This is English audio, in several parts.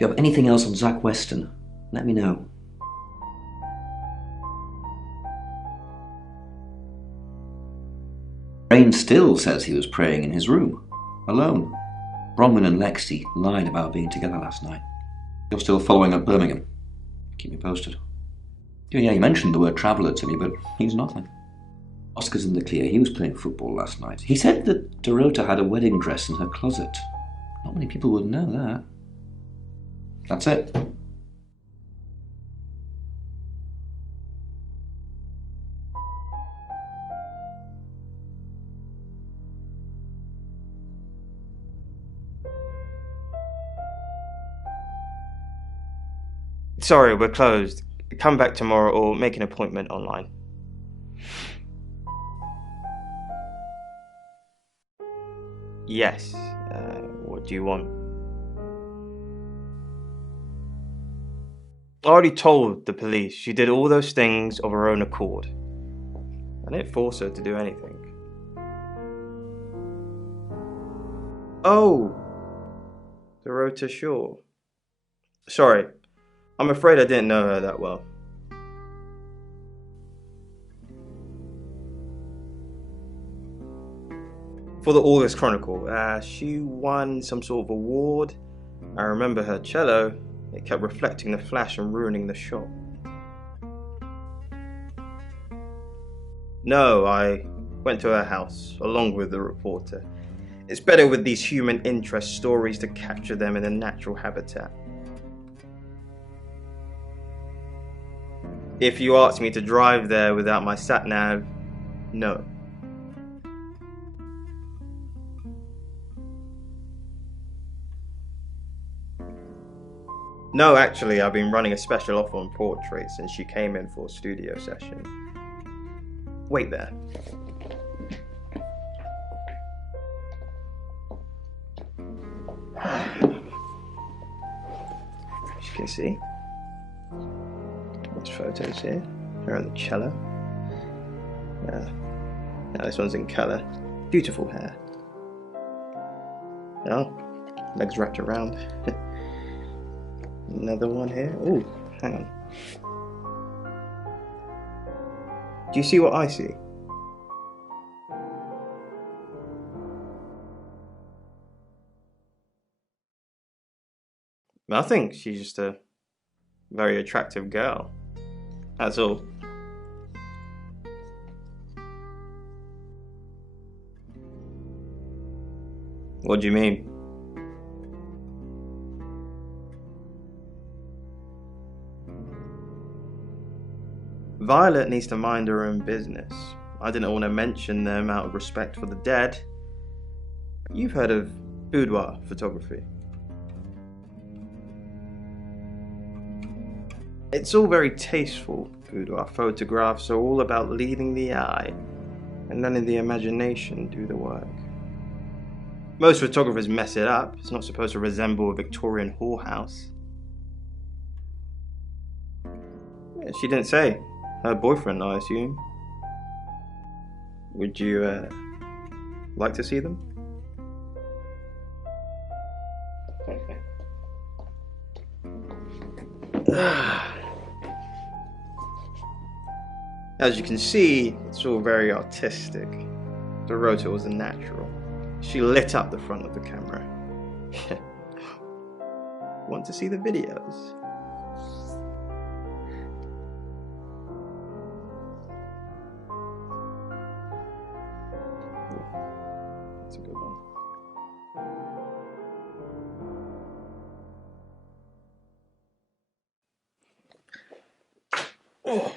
If you have anything else on Zach Weston, let me know. Rain still says he was praying in his room, alone. Bronwyn and Lexi lied about being together last night. You're still following up Birmingham. Keep me posted. Yeah, you mentioned the word traveller to me, but he's nothing. Oscar's in the clear. He was playing football last night. He said that Dorota had a wedding dress in her closet. Not many people would know that. That's it. Sorry, we're closed. Come back tomorrow or make an appointment online. Yes. What do you want? I already told the police she did all those things of her own accord. I didn't force her to do anything. Oh! Dorota Shaw. Sorry. I'm afraid I didn't know her that well. For the August Chronicle, she won some sort of award. I remember her cello. It kept reflecting the flash and ruining the shot. No, I went to her house, along with the reporter. It's better with these human interest stories to capture them in a natural habitat. If you asked me to drive there without my sat-nav, no. No, actually, I've been running a special offer on portraits since she came in for a studio session. Wait there. As you can see, there's photos here. Her on the cello. Now this one's in colour. Beautiful hair. Oh, legs wrapped around. Another one here. Oh, hang on. Do you see what I see? Nothing. She's just a very attractive girl. That's all. What do you mean? Violet needs to mind her own business. I didn't want to mention them out of respect for the dead. You've heard of boudoir photography. It's all very tasteful. Boudoir photographs are all about leading the eye and letting the imagination do the work. Most photographers mess it up. It's not supposed to resemble a Victorian whorehouse. Yeah, she didn't say. Her boyfriend, I assume. Would you like to see them? As you can see, it's all very artistic. Dorota was a natural. She lit up the front of the camera. Want to see the videos? That's a good one. Oh.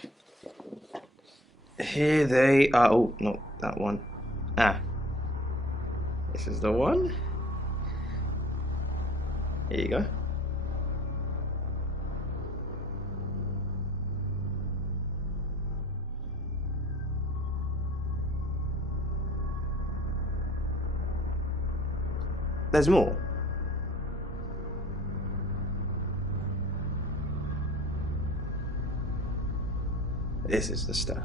Here they are. Oh, not that one. This is the one. Here you go. There's more. This is the stuff.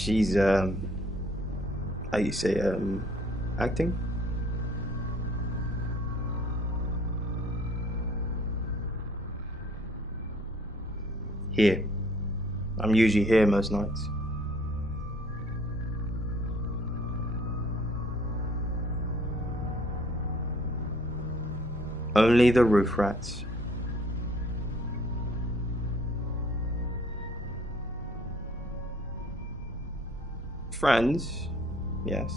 She's, how you say, acting? Here. I'm usually here most nights. Only the roof rats. Friends? Yes.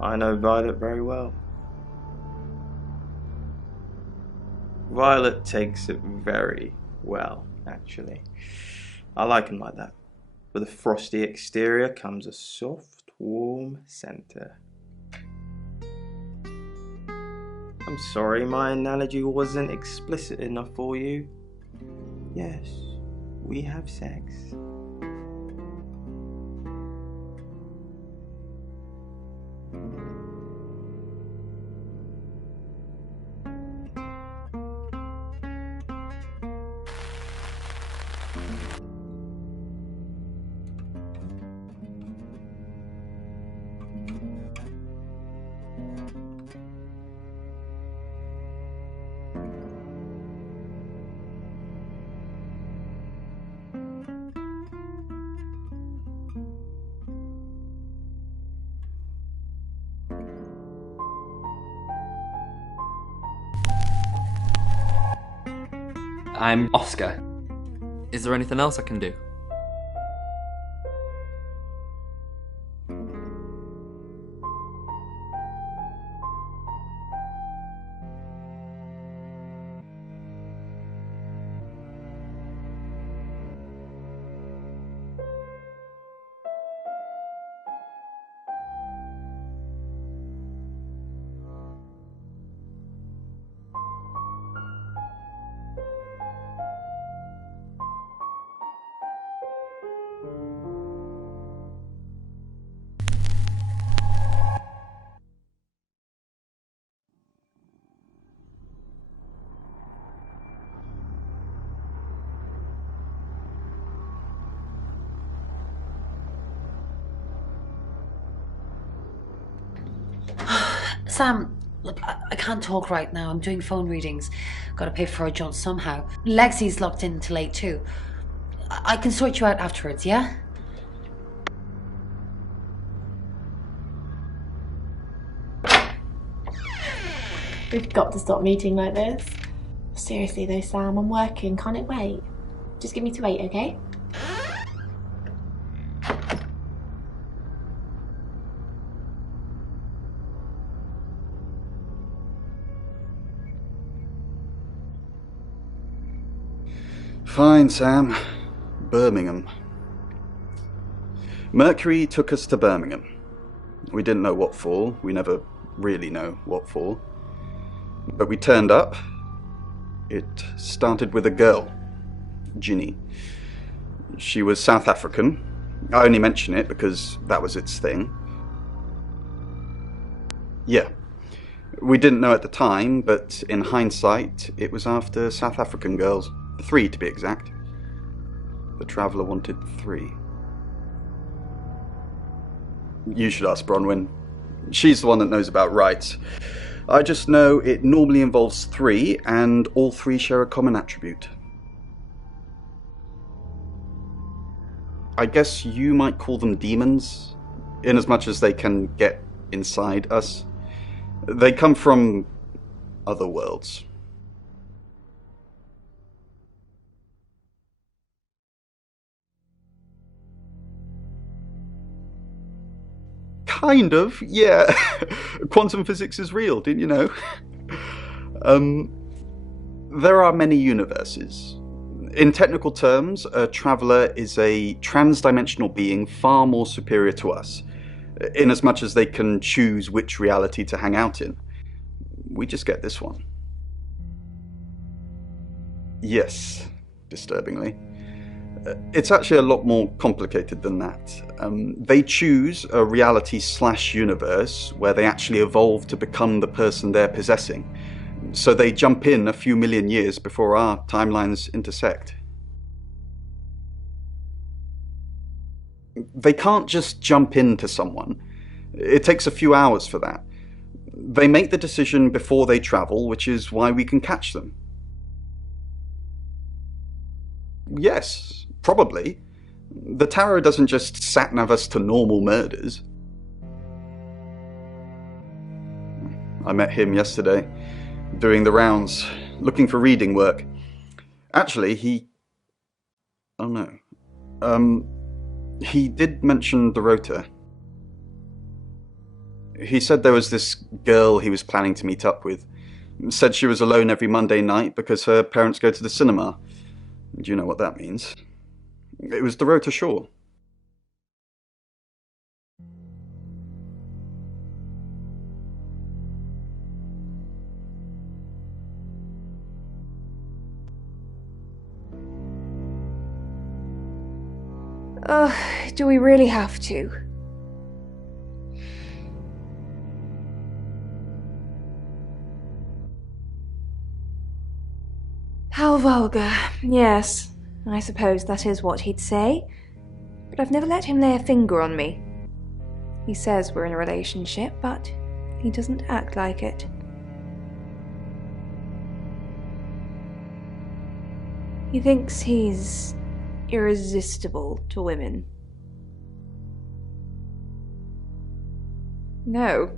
I know Violet very well. Violet takes it very well, actually. I like him like that. With a frosty exterior comes a soft, warm center. I'm sorry my analogy wasn't explicit enough for you. Yes, we have sex. I'm Oscar. Is there anything else I can do? Sam, look, I can't talk right now. I'm doing phone readings. Got to pay for a John somehow. Lexi's locked in till 8 too. I can sort you out afterwards, yeah? We've got to stop meeting like this. Seriously though, Sam, I'm working. Can't it wait? Just give me to 8, okay? Fine, Sam. Birmingham. Mercury took us to Birmingham. We didn't know what for. We never really know what for. But we turned up. It started with a girl, Ginny. She was South African. I only mention it because that was its thing. Yeah. We didn't know at the time, but in hindsight, it was after South African girls. 3 to be exact. The Traveller wanted 3. You should ask Bronwyn. She's the one that knows about rights. I just know it normally involves 3, and all 3 share a common attribute. I guess you might call them demons, in as much as they can get inside us. They come from other worlds. Kind of, yeah. Quantum physics is real, didn't you know? There are many universes. In technical terms, a traveller is a trans-dimensional being far more superior to us, in as much as they can choose which reality to hang out in. We just get this one. Yes, disturbingly. It's actually a lot more complicated than that. They choose a reality/universe where they actually evolve to become the person they're possessing. So they jump in a few million years before our timelines intersect. They can't just jump into someone. It takes a few hours for that. They make the decision before they travel, which is why we can catch them. Yes, probably. The tarot doesn't just sat-nav us to normal murders. I met him yesterday, doing the rounds, looking for reading work. Actually, he did mention Dorota. He said there was this girl he was planning to meet up with. Said she was alone every Monday night because her parents go to the cinema. Do you know what that means? It was Dorota Shaw. Do we really have to? How vulgar. Yes, I suppose that is what he'd say. But I've never let him lay a finger on me. He says we're in a relationship, but he doesn't act like it. He thinks he's irresistible to women. No.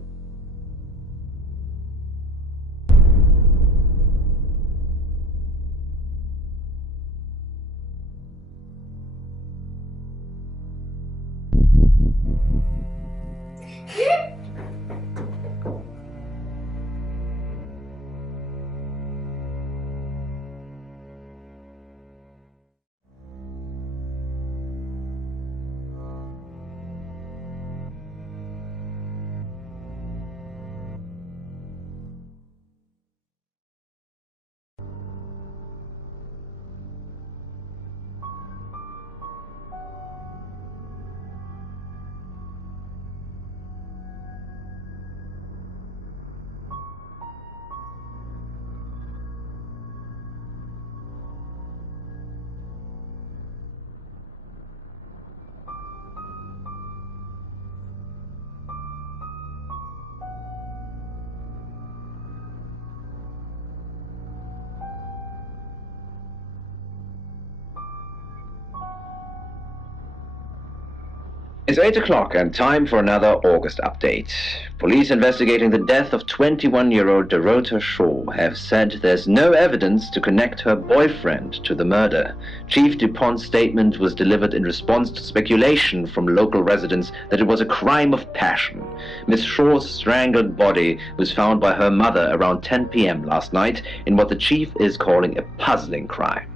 It's 8 o'clock and time for another August update. Police investigating the death of 21-year-old Dorota Shaw have said there's no evidence to connect her boyfriend to the murder. Chief DuPont's statement was delivered in response to speculation from local residents that it was a crime of passion. Miss Shaw's strangled body was found by her mother around 10 p.m. last night in what the chief is calling a puzzling crime.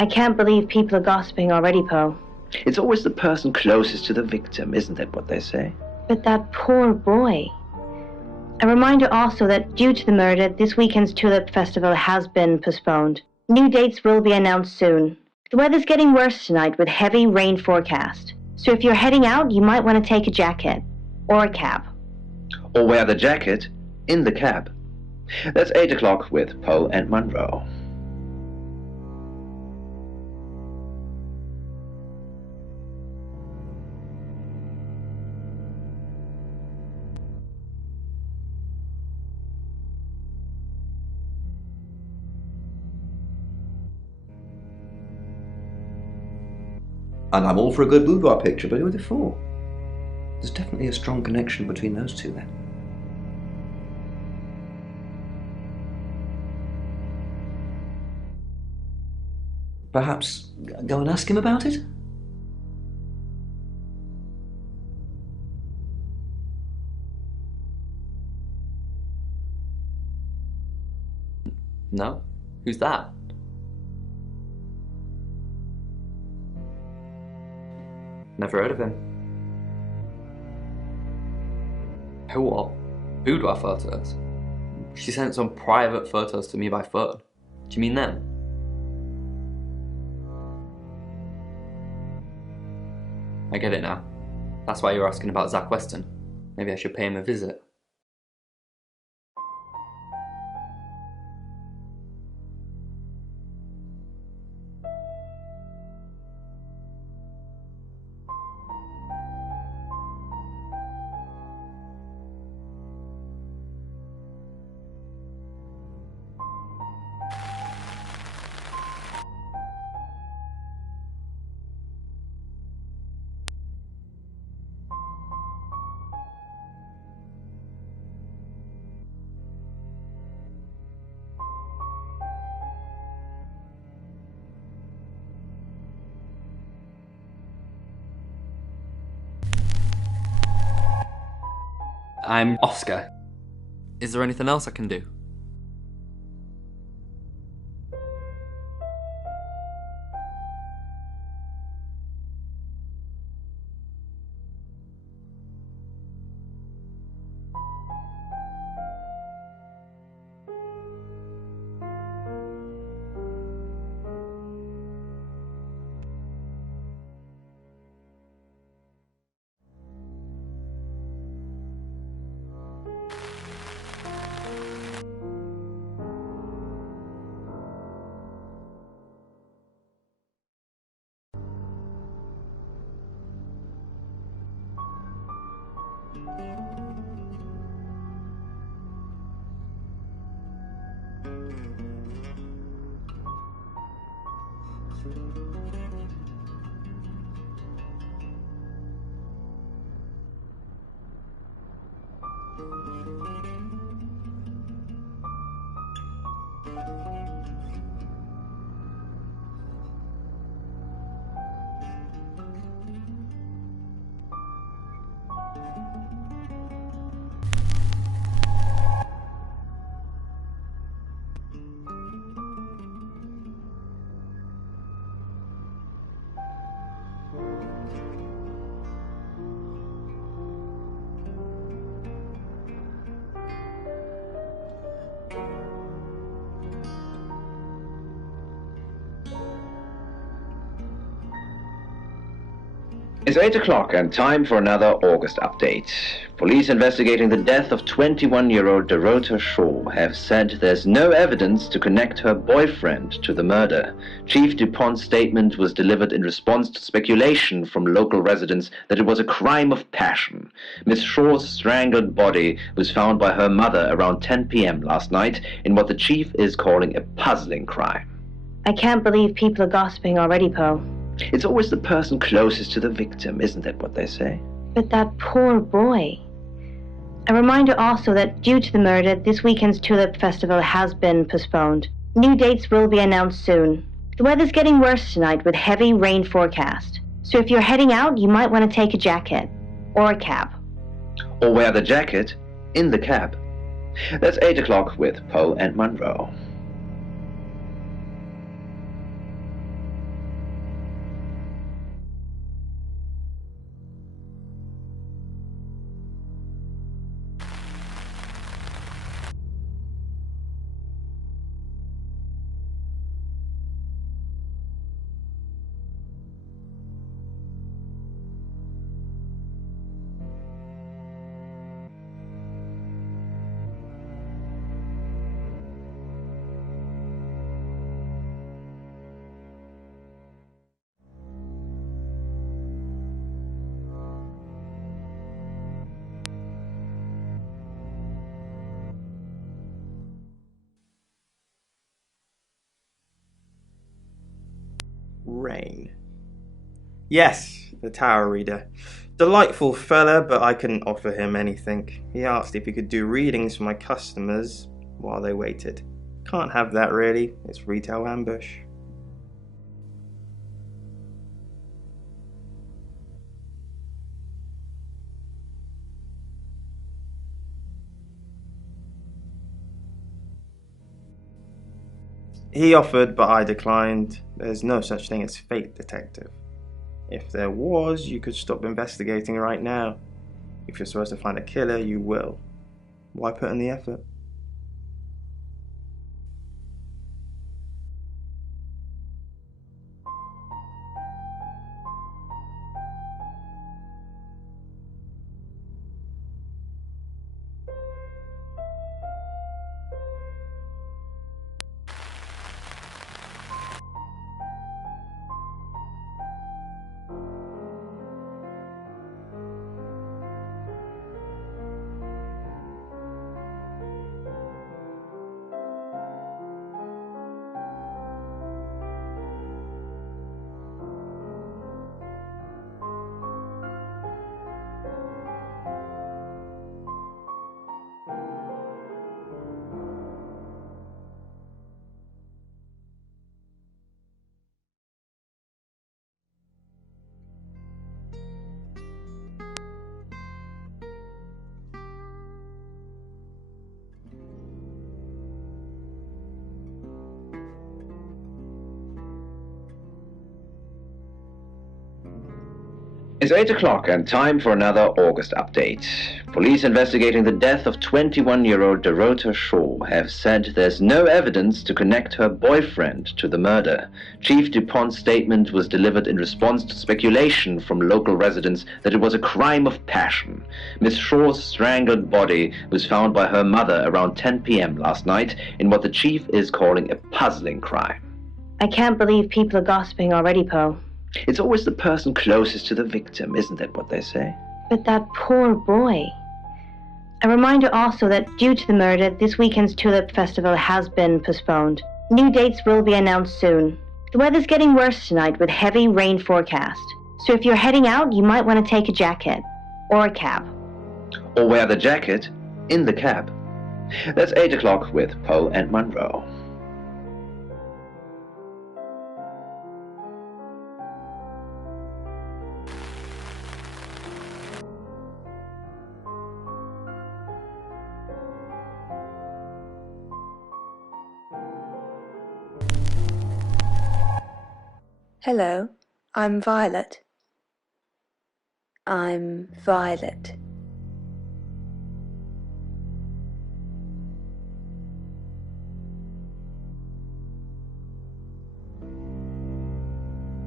I can't believe people are gossiping already, Poe. It's always the person closest to the victim, isn't that what they say? But that poor boy. A reminder also that due to the murder, this weekend's Tulip Festival has been postponed. New dates will be announced soon. The weather's getting worse tonight with heavy rain forecast. So if you're heading out, you might want to take a jacket. Or a cab. Or wear the jacket in the cab. That's 8 o'clock with Poe and Monroe. And I'm all for a good boudoir picture, but who are they for? There's definitely a strong connection between those two then. Perhaps go and ask him about it? No? Who's that? Never heard of him. Who what? Boudoir photos? She sent some private photos to me by phone. Do you mean them? I get it now. That's why you were asking about Zach Weston. Maybe I should pay him a visit. I'm Oscar. Is there anything else I can do? It's 8 o'clock and time for another August update. Police investigating the death of 21-year-old Dorota Shaw have said there's no evidence to connect her boyfriend to the murder. Chief DuPont's statement was delivered in response to speculation from local residents that it was a crime of passion. Miss Shaw's strangled body was found by her mother around 10 p.m. last night in what the chief is calling a puzzling crime. I can't believe people are gossiping already, Poe. It's always the person closest to the victim, isn't that what they say? But that poor boy. A reminder also that due to the murder, this weekend's Tulip Festival has been postponed. New dates will be announced soon. The weather's getting worse tonight with heavy rain forecast. So if you're heading out, you might want to take a jacket. Or a cab. Or wear the jacket in the cab. That's 8 o'clock with Poe and Monroe. Rain. Yes, the Tower Reader. Delightful fella, but I couldn't offer him anything. He asked if he could do readings for my customers while they waited. Can't have that really, it's retail ambush. He offered, but I declined. There's no such thing as fate, detective. If there was, you could stop investigating right now. If you're supposed to find a killer, you will. Why put in the effort? It's 8 o'clock and time for another August update. Police investigating the death of 21-year-old Dorota Shaw have said there's no evidence to connect her boyfriend to the murder. Chief DuPont's statement was delivered in response to speculation from local residents that it was a crime of passion. Miss Shaw's strangled body was found by her mother around 10 p.m. last night in what the chief is calling a puzzling crime. I can't believe people are gossiping already, Poe. It's always the person closest to the victim, isn't that what they say? But that poor boy. A reminder also that due to the murder, this weekend's Tulip Festival has been postponed. New dates will be announced soon. The weather's getting worse tonight with heavy rain forecast. So if you're heading out, you might want to take a jacket. Or a cap. Or wear the jacket in the cab. That's 8 o'clock with Poe and Monroe. Hello, I'm Violet. I'm Violet.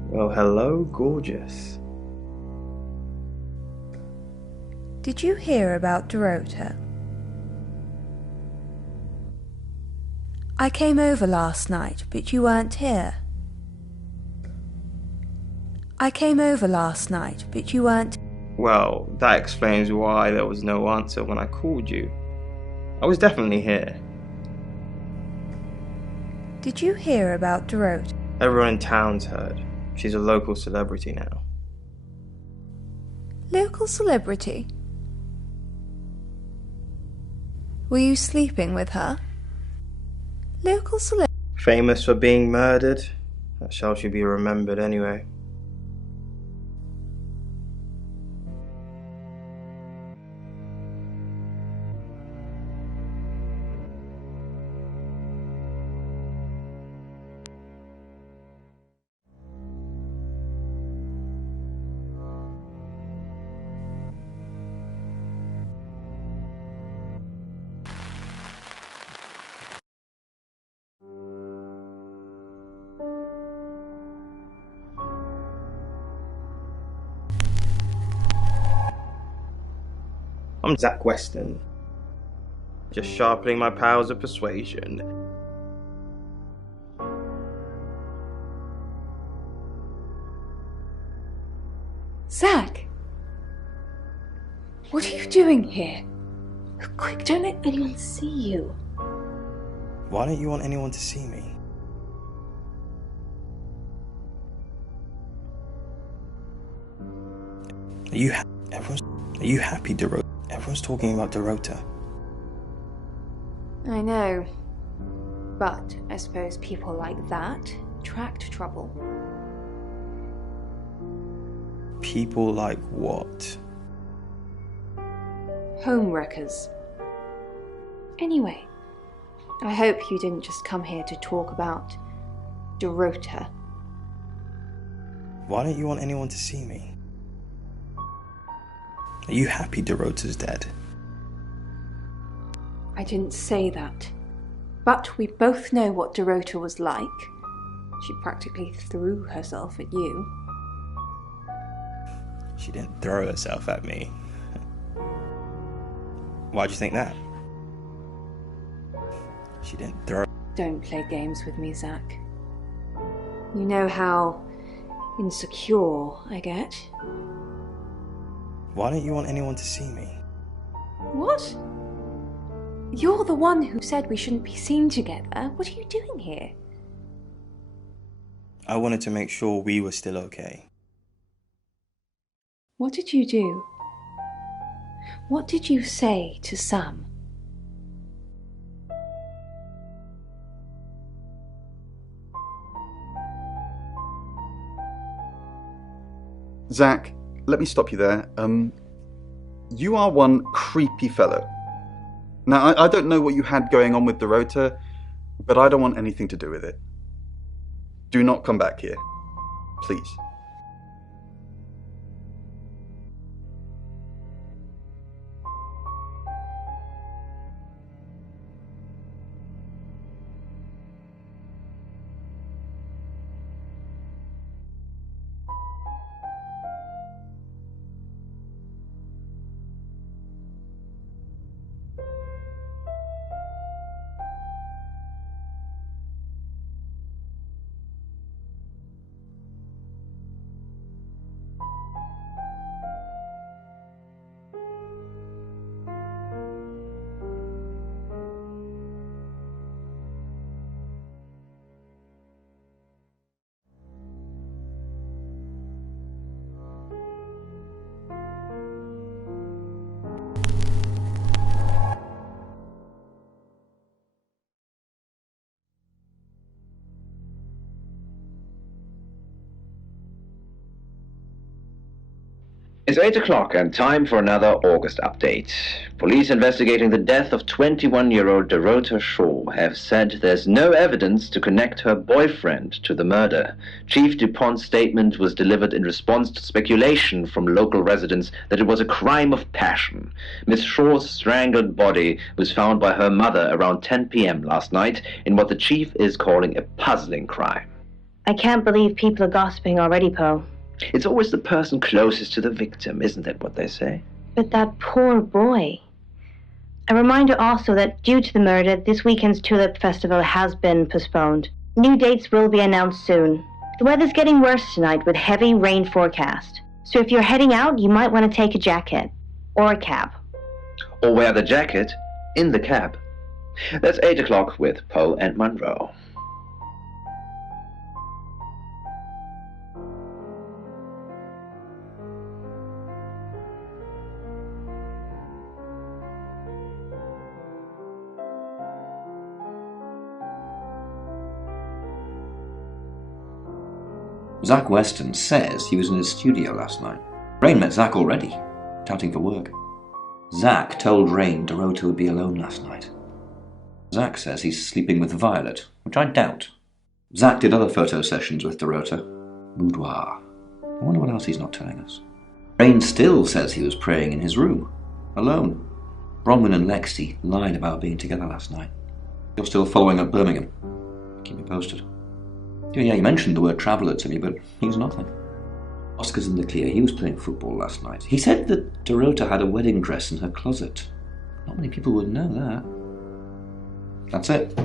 Well, hello, gorgeous. Did you hear about Dorota? I came over last night, but you weren't here. I came over last night, but you weren't. Well, that explains why there was no answer when I called you. I was definitely here. Did you hear about Dorota? Everyone in town's heard. She's a local celebrity now. Local celebrity? Were you sleeping with her? Local celebrity? Famous for being murdered? That's how she'll be remembered anyway. I'm Zach Weston, just sharpening my powers of persuasion. Zach! What are you doing here? Quick, don't let anyone see you. Why don't you want anyone to see me? Are you happy, Dorota? Everyone's talking about Dorota. I know. But I suppose people like that attract trouble. People like what? Homewreckers. Anyway, I hope you didn't just come here to talk about Dorota. Why don't you want anyone to see me? Are you happy Dorota's dead? I didn't say that. But we both know what Dorota was like. She practically threw herself at you. She didn't throw herself at me. Why'd you think that? She didn't throw... Don't play games with me, Zach. You know how insecure I get. Why don't you want anyone to see me? What? You're the one who said we shouldn't be seen together. What are you doing here? I wanted to make sure we were still okay. What did you do? What did you say to Sam? Zach, let me stop you there. You are one creepy fellow. Now, I don't know what you had going on with Dorota, but I don't want anything to do with it. Do not come back here. Please. It's 8 o'clock and time for another August update. Police investigating the death of 21-year-old Dorota Shaw have said there's no evidence to connect her boyfriend to the murder. Chief DuPont's statement was delivered in response to speculation from local residents that it was a crime of passion. Miss Shaw's strangled body was found by her mother around 10 p.m. last night in what the chief is calling a puzzling crime. I can't believe people are gossiping already, Poe. It's always the person closest to the victim, isn't that what they say? But that poor boy. A reminder also that due to the murder, this weekend's Tulip Festival has been postponed. New dates will be announced soon. The weather's getting worse tonight with heavy rain forecast. So if you're heading out, you might want to take a jacket. Or a cab. Or wear the jacket in the cab. That's 8 o'clock with Poe and Monroe. Zach Weston says he was in his studio last night. Rain met Zach already, touting for work. Zach told Rain Dorota would be alone last night. Zach says he's sleeping with Violet, which I doubt. Zach did other photo sessions with Dorota. Boudoir. I wonder what else he's not telling us. Rain still says he was praying in his room, alone. Bronwyn and Lexi lied about being together last night. You're still following up Birmingham. Keep me posted. Yeah, you mentioned the word traveller to me, but he's nothing. Oscar's in the clear. He was playing football last night. He said that Dorota had a wedding dress in her closet. Not many people would know that. That's it.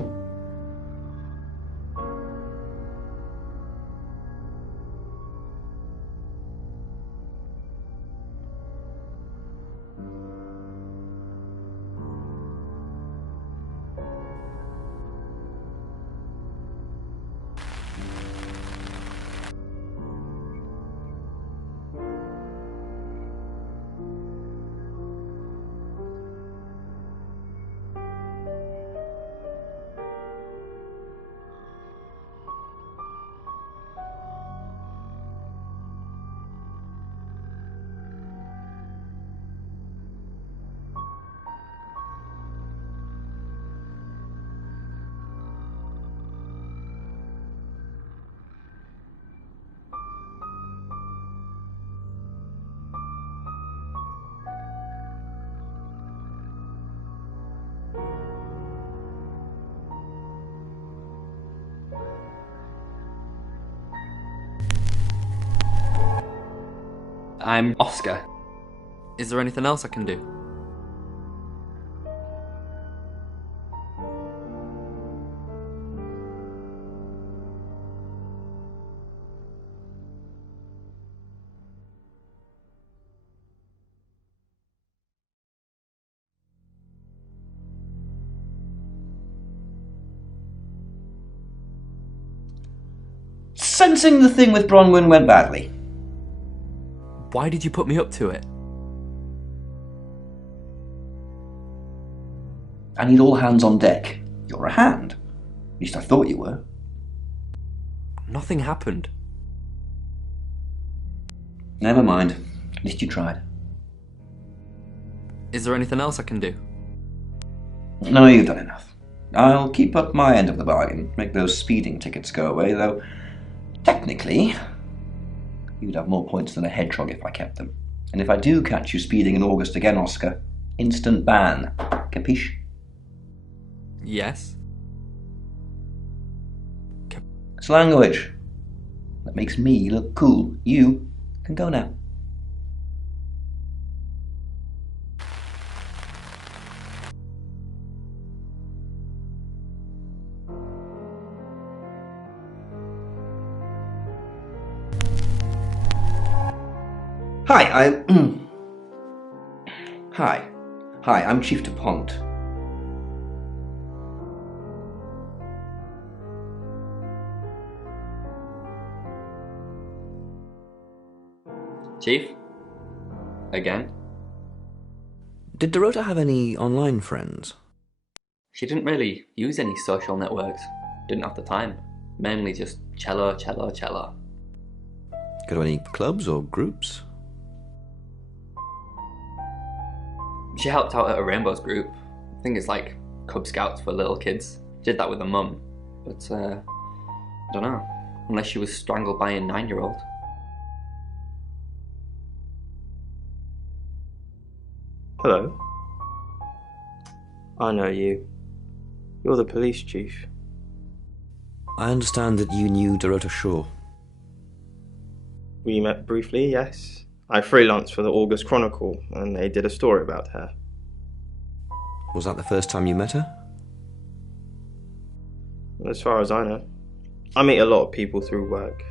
I'm Oscar. Is there anything else I can do? Sensing the thing with Bronwyn went badly. Why did you put me up to it? I need all hands on deck. You're a hand. At least I thought you were. Nothing happened. Never mind. At least you tried. Is there anything else I can do? No, you've done enough. I'll keep up my end of the bargain, make those speeding tickets go away, though technically you'd have more points than a hedgehog if I kept them. And if I do catch you speeding in August again, Oscar, instant ban. Capiche? Yes. It's language. That makes me look cool. You can go now. Hi, Hi, I'm Chief DuPont. Chief? Again? Did Dorota have any online friends? She didn't really use any social networks. Didn't have the time. Mainly just cello. Go to any clubs or groups? She helped out at a Rainbows group. I think it's like Cub Scouts for little kids. Did that with her mum. But, I don't know. Unless she was strangled by a 9-year-old. Hello. I know you. You're the police chief. I understand that you knew Dorota Shaw. We met briefly, yes. I freelanced for the August Chronicle, and they did a story about her. Was that the first time you met her? As far as I know. I meet a lot of people through work.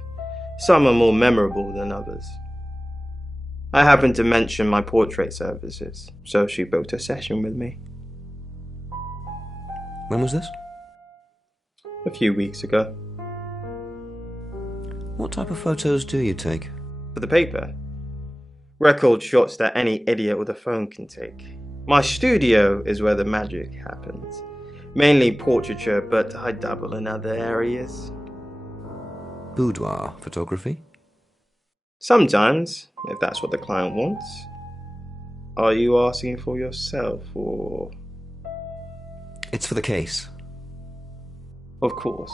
Some are more memorable than others. I happened to mention my portrait services, so she booked a session with me. When was this? A few weeks ago. What type of photos do you take? For the paper. Record shots that any idiot with a phone can take. My studio is where the magic happens. Mainly portraiture, but I dabble in other areas. Boudoir photography? Sometimes, if that's what the client wants. Are you asking for yourself, or...? It's for the case. Of course.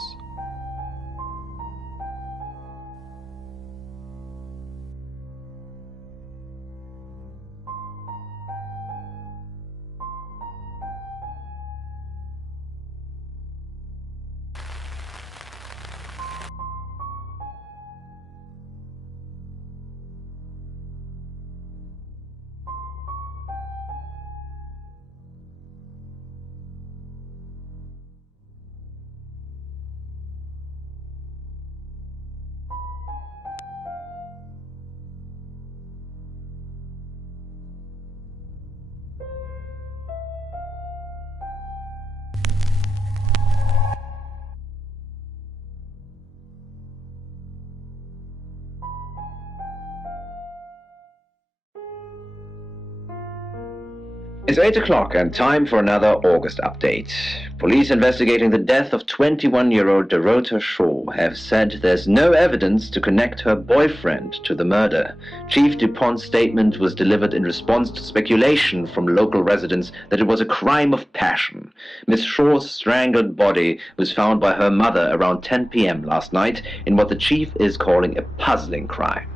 It's 8 o'clock and time for another August update. Police investigating the death of 21-year-old Dorota Shaw have said there's no evidence to connect her boyfriend to the murder. Chief DuPont's statement was delivered in response to speculation from local residents that it was a crime of passion. Miss Shaw's strangled body was found by her mother around 10 p.m. last night in what the chief is calling a puzzling crime.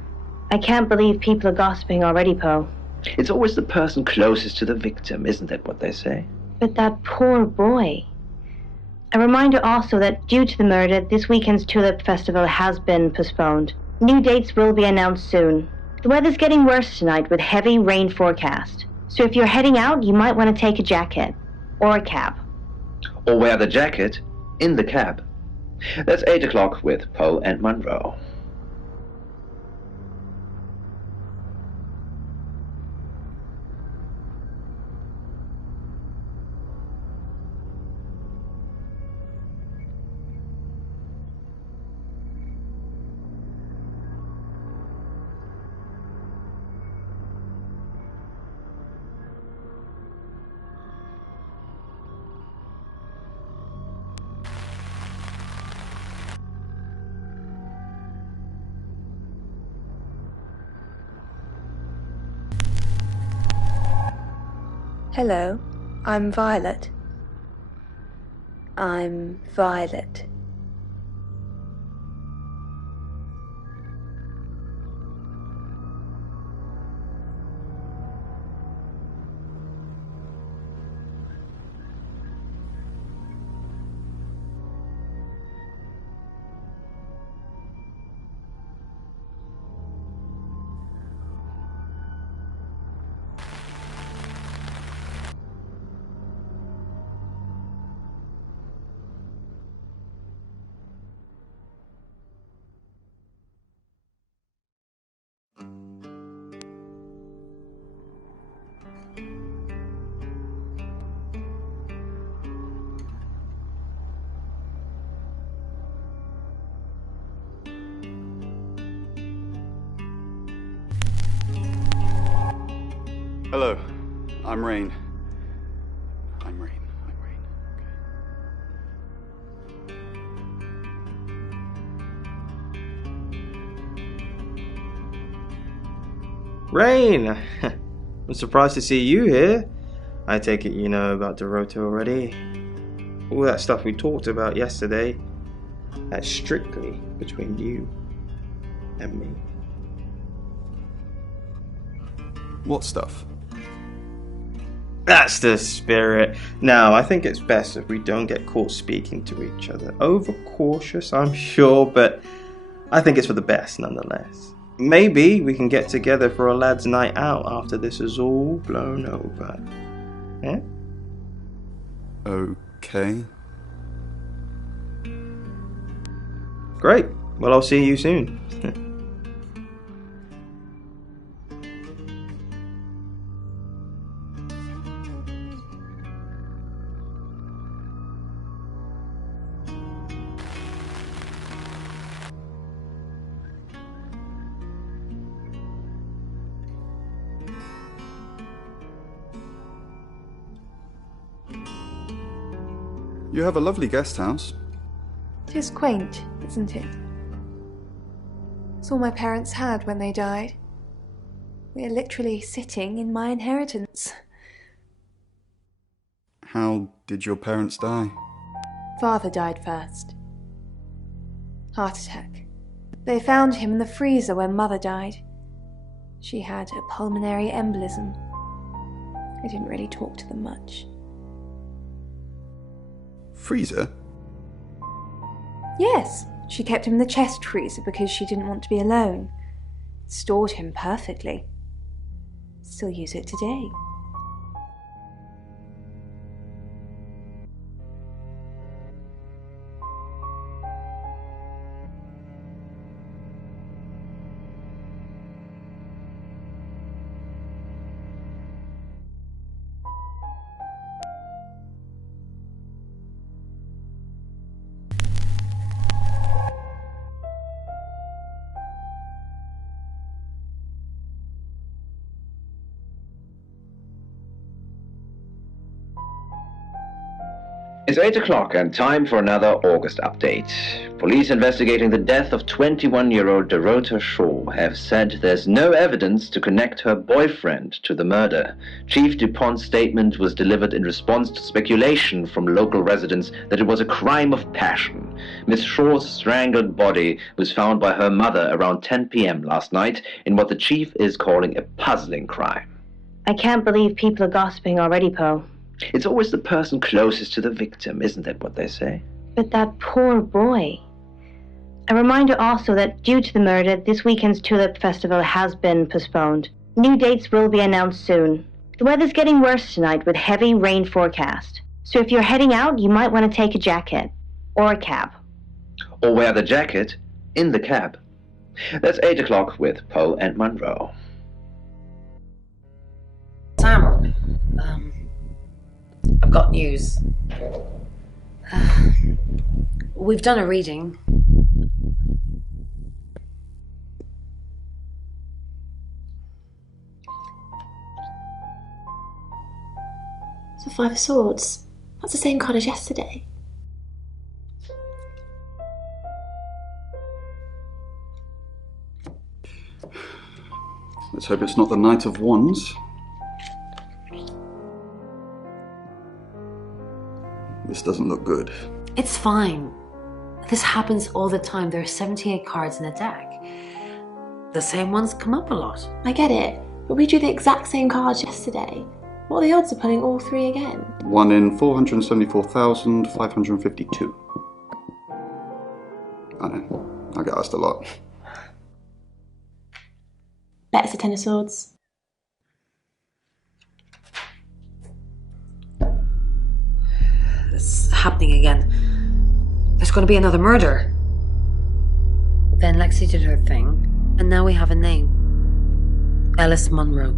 I can't believe people are gossiping already, Poe. It's always the person closest to the victim, isn't that what they say? But that poor boy. A reminder also that due to the murder, this weekend's Tulip Festival has been postponed. New dates will be announced soon. The weather's getting worse tonight with heavy rain forecast. So if you're heading out, you might want to take a jacket. Or a cab. Or wear the jacket in the cab. That's 8 o'clock with Poe and Monroe. Hello, I'm Violet. I'm Violet. Hello, I'm Rain. I'm Rain. Rain! I'm surprised to see you here. I take it you know about Dorota already? All that stuff we talked about yesterday, that's strictly between you and me. What stuff? That's the spirit. Now, I think it's best if we don't get caught speaking to each other. Overcautious, I'm sure, but I think it's for the best nonetheless. Maybe we can get together for a lad's night out after this is all blown over. Yeah? Okay. Great. Well, I'll see you soon. You have a lovely guest house. It is quaint, isn't it? It's all my parents had when they died. We're literally sitting in my inheritance. How did your parents die? Father died first. Heart attack. They found him in the freezer when Mother died. She had a pulmonary embolism. I didn't really talk to them much. Freezer? Yes, she kept him in the chest freezer because she didn't want to be alone. Stored him perfectly. Still use it today. It's 8 o'clock and time for another August update. Police investigating the death of 21-year-old Dorota Shaw have said there's no evidence to connect her boyfriend to the murder. Chief DuPont's statement was delivered in response to speculation from local residents that it was a crime of passion. Miss Shaw's strangled body was found by her mother around 10 p.m. last night in what the chief is calling a puzzling crime. I can't believe people are gossiping already, Poe. It's always the person closest to the victim, isn't that what they say? But that poor boy. A reminder also that due to the murder, this weekend's Tulip Festival has been postponed. New dates will be announced soon. The weather's getting worse tonight with heavy rain forecast. So if you're heading out, you might want to take a jacket. Or a cab. Or wear the jacket in the cab. That's 8 o'clock with Poe and Monroe. Sam, I've got news. We've done a reading. So 5 of Swords. That's the same card as yesterday. Let's hope it's not the Knight of Wands. This doesn't look good. It's fine. This happens all the time. There are 78 cards in a deck. The same ones come up a lot. I get it, but we drew the exact same cards yesterday. What are the odds of pulling all 3 again? 1 in 474,552. I know. I get asked a lot. Bet it's a 10 of Swords. It's happening again. There's going to be another murder. Then Lexi did her thing, and now we have a name. Alice Munro.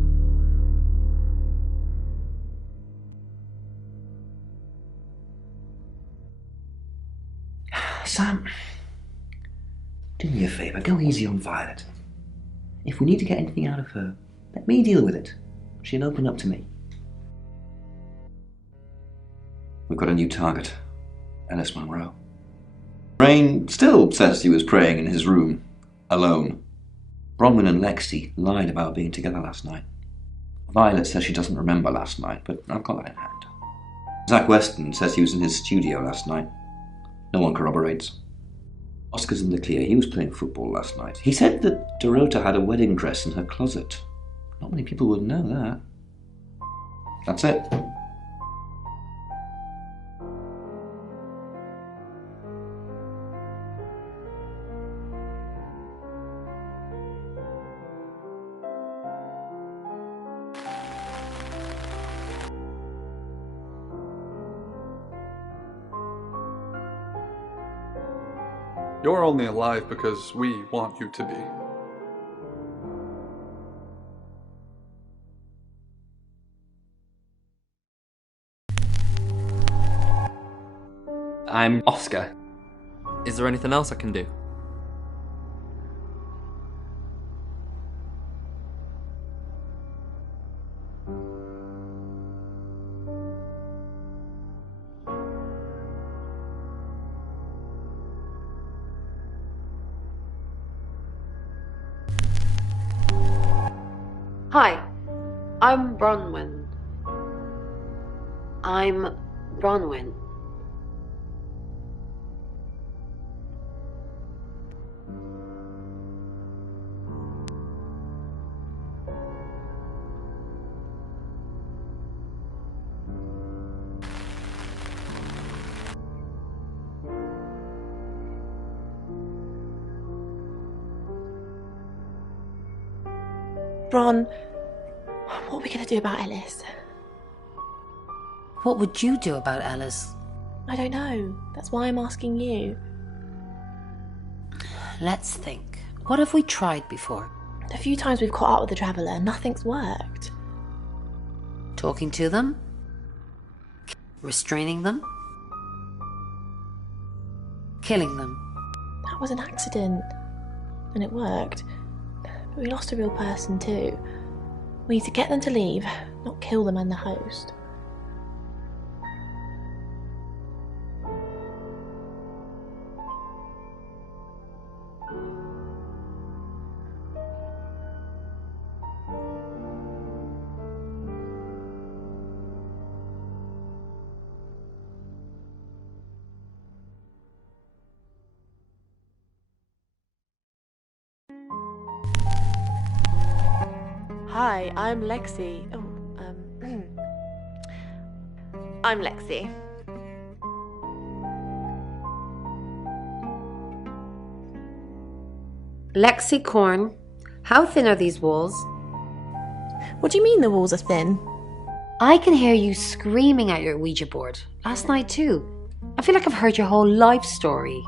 Sam, do me a favour, go easy on Violet. If we need to get anything out of her, let me deal with it. She'll open up to me. We've got a new target, Alice Munro. Rain still says he was praying in his room, alone. Bronwyn and Lexi lied about being together last night. Violet says she doesn't remember last night, but I've got that in hand. Zach Weston says he was in his studio last night. No one corroborates. Oscar's in the clear. He was playing football last night. He said that Dorota had a wedding dress in her closet. Not many people would know that. That's it. You're only alive because we want you to be. I'm Oscar. Is there anything else I can do? Hi, I'm Bronwyn. I'm Bronwyn. Bron, what are we going to do about Ellis? What would you do about Ellis? I don't know. That's why I'm asking you. Let's think. What have we tried before? A few times we've caught up with the Traveller, nothing's worked. Talking to them? Restraining them? Killing them? That was an accident. And it worked. But we lost a real person too. We need to get them to leave, not kill them and the host. Hi, I'm Lexi. I'm Lexi. Lexi Korn, how thin are these walls? What do you mean the walls are thin? I can hear you screaming at your Ouija board. Last night too. I feel like I've heard your whole life story.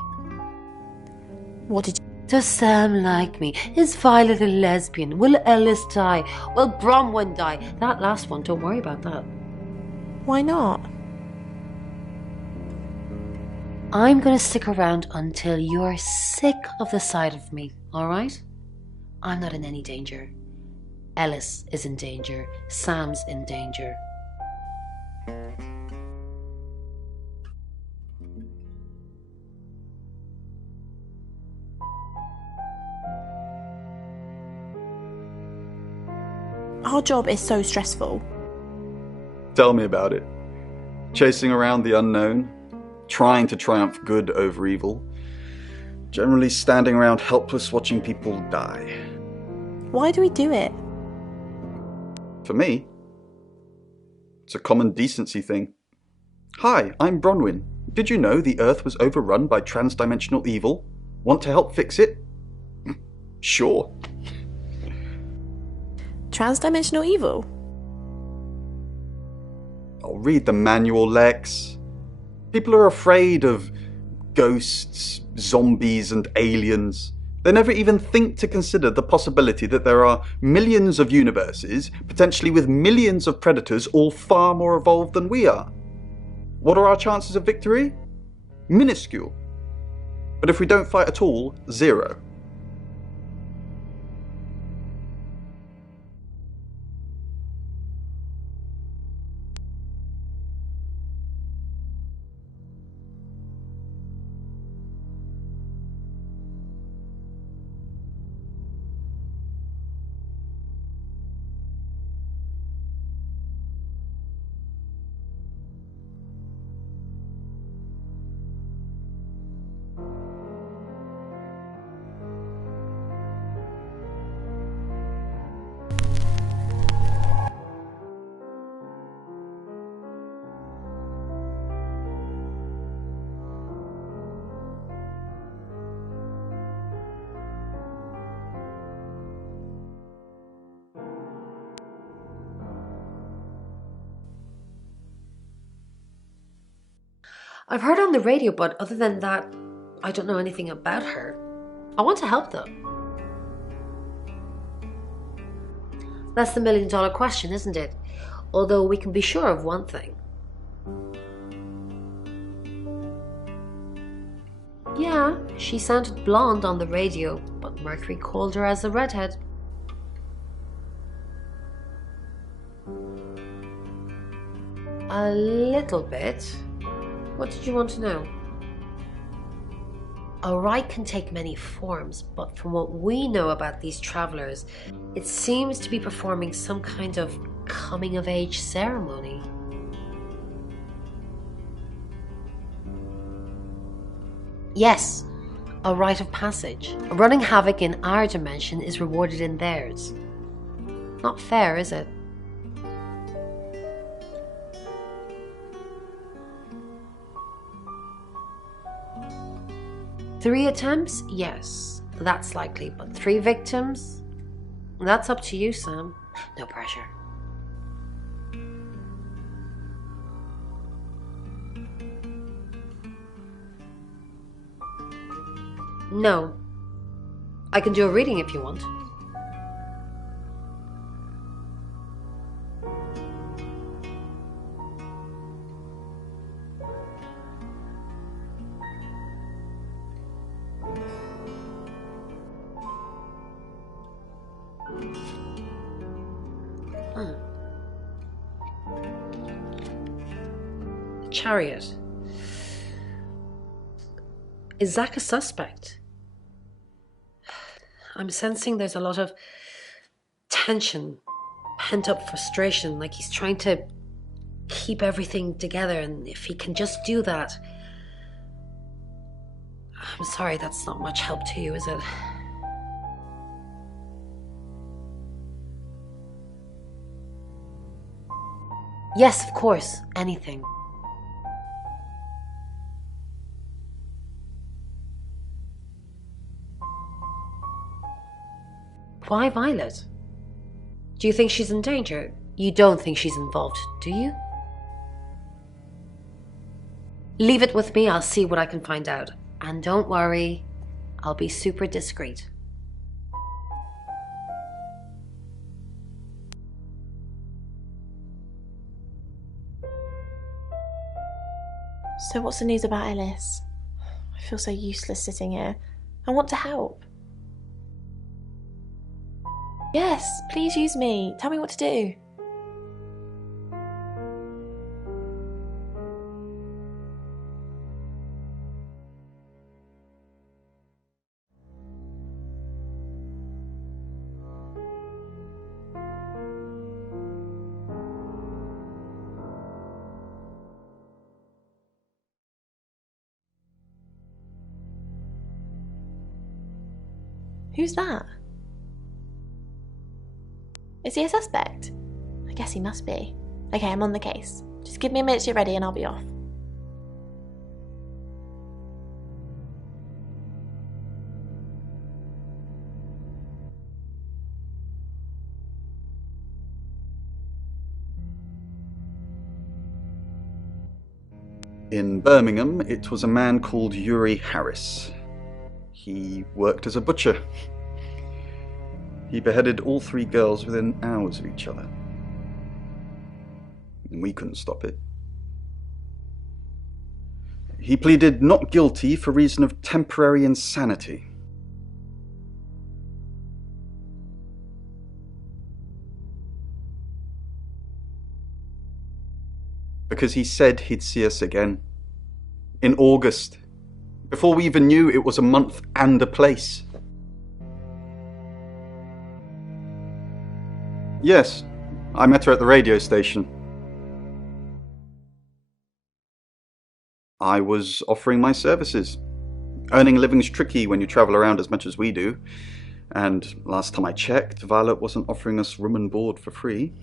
What did you... Does Sam like me? Is Violet a lesbian? Will Ellis die? Will Bronwyn die? That last one, don't worry about that. Why not? I'm gonna stick around until you're sick of the sight of me, alright? I'm not in any danger. Ellis is in danger. Sam's in danger. Our job is so stressful. Tell me about it. Chasing around the unknown, trying to triumph good over evil, generally standing around helpless watching people die. Why do we do it? For me, it's a common decency thing. Hi, I'm Bronwyn. Did you know the Earth was overrun by transdimensional evil? Want to help fix it? Sure. Transdimensional evil? I'll read the manual, Lex. People are afraid of ghosts, zombies, and aliens. They never even think to consider the possibility that there are millions of universes, potentially with millions of predators, all far more evolved than we are. What are our chances of victory? Minuscule. But if we don't fight at all, 0. I've heard on the radio, but other than that, I don't know anything about her. I want to help though. That's the million-dollar question, isn't it? Although we can be sure of one thing. Yeah, she sounded blonde on the radio, but Mercury called her as a redhead. A little bit. What did you want to know? A rite can take many forms, but from what we know about these travelers, it seems to be performing some kind of coming-of-age ceremony. Yes, a rite of passage. Running havoc in our dimension is rewarded in theirs. Not fair, is it? Three attempts? Yes, that's likely. But 3 victims? That's up to you, Sam. No pressure. No. I can do a reading if you want. Chariot. Is Zach a suspect? I'm sensing there's a lot of tension, pent-up frustration, like he's trying to keep everything together, and if he can just do that... I'm sorry, that's not much help to you, is it? Yes, of course, anything. Why Violet? Do you think she's in danger? You don't think she's involved, do you? Leave it with me, I'll see what I can find out. And don't worry, I'll be super discreet. So what's the news about Ellis? I feel so useless sitting here. I want to help. Yes, please use me. Tell me what to do. Who's that? Is he a suspect? I guess he must be. Okay, I'm on the case. Just give me a minute to get ready and I'll be off. In Birmingham, it was a man called Yuri Harris. He worked as a butcher. He beheaded all 3 girls within hours of each other. And we couldn't stop it. He pleaded not guilty for reason of temporary insanity. Because he said he'd see us again. In August. Before we even knew it was a month and a place. Yes, I met her at the radio station. I was offering my services. Earning a living's tricky when you travel around as much as we do. And last time I checked, Violet wasn't offering us room and board for free.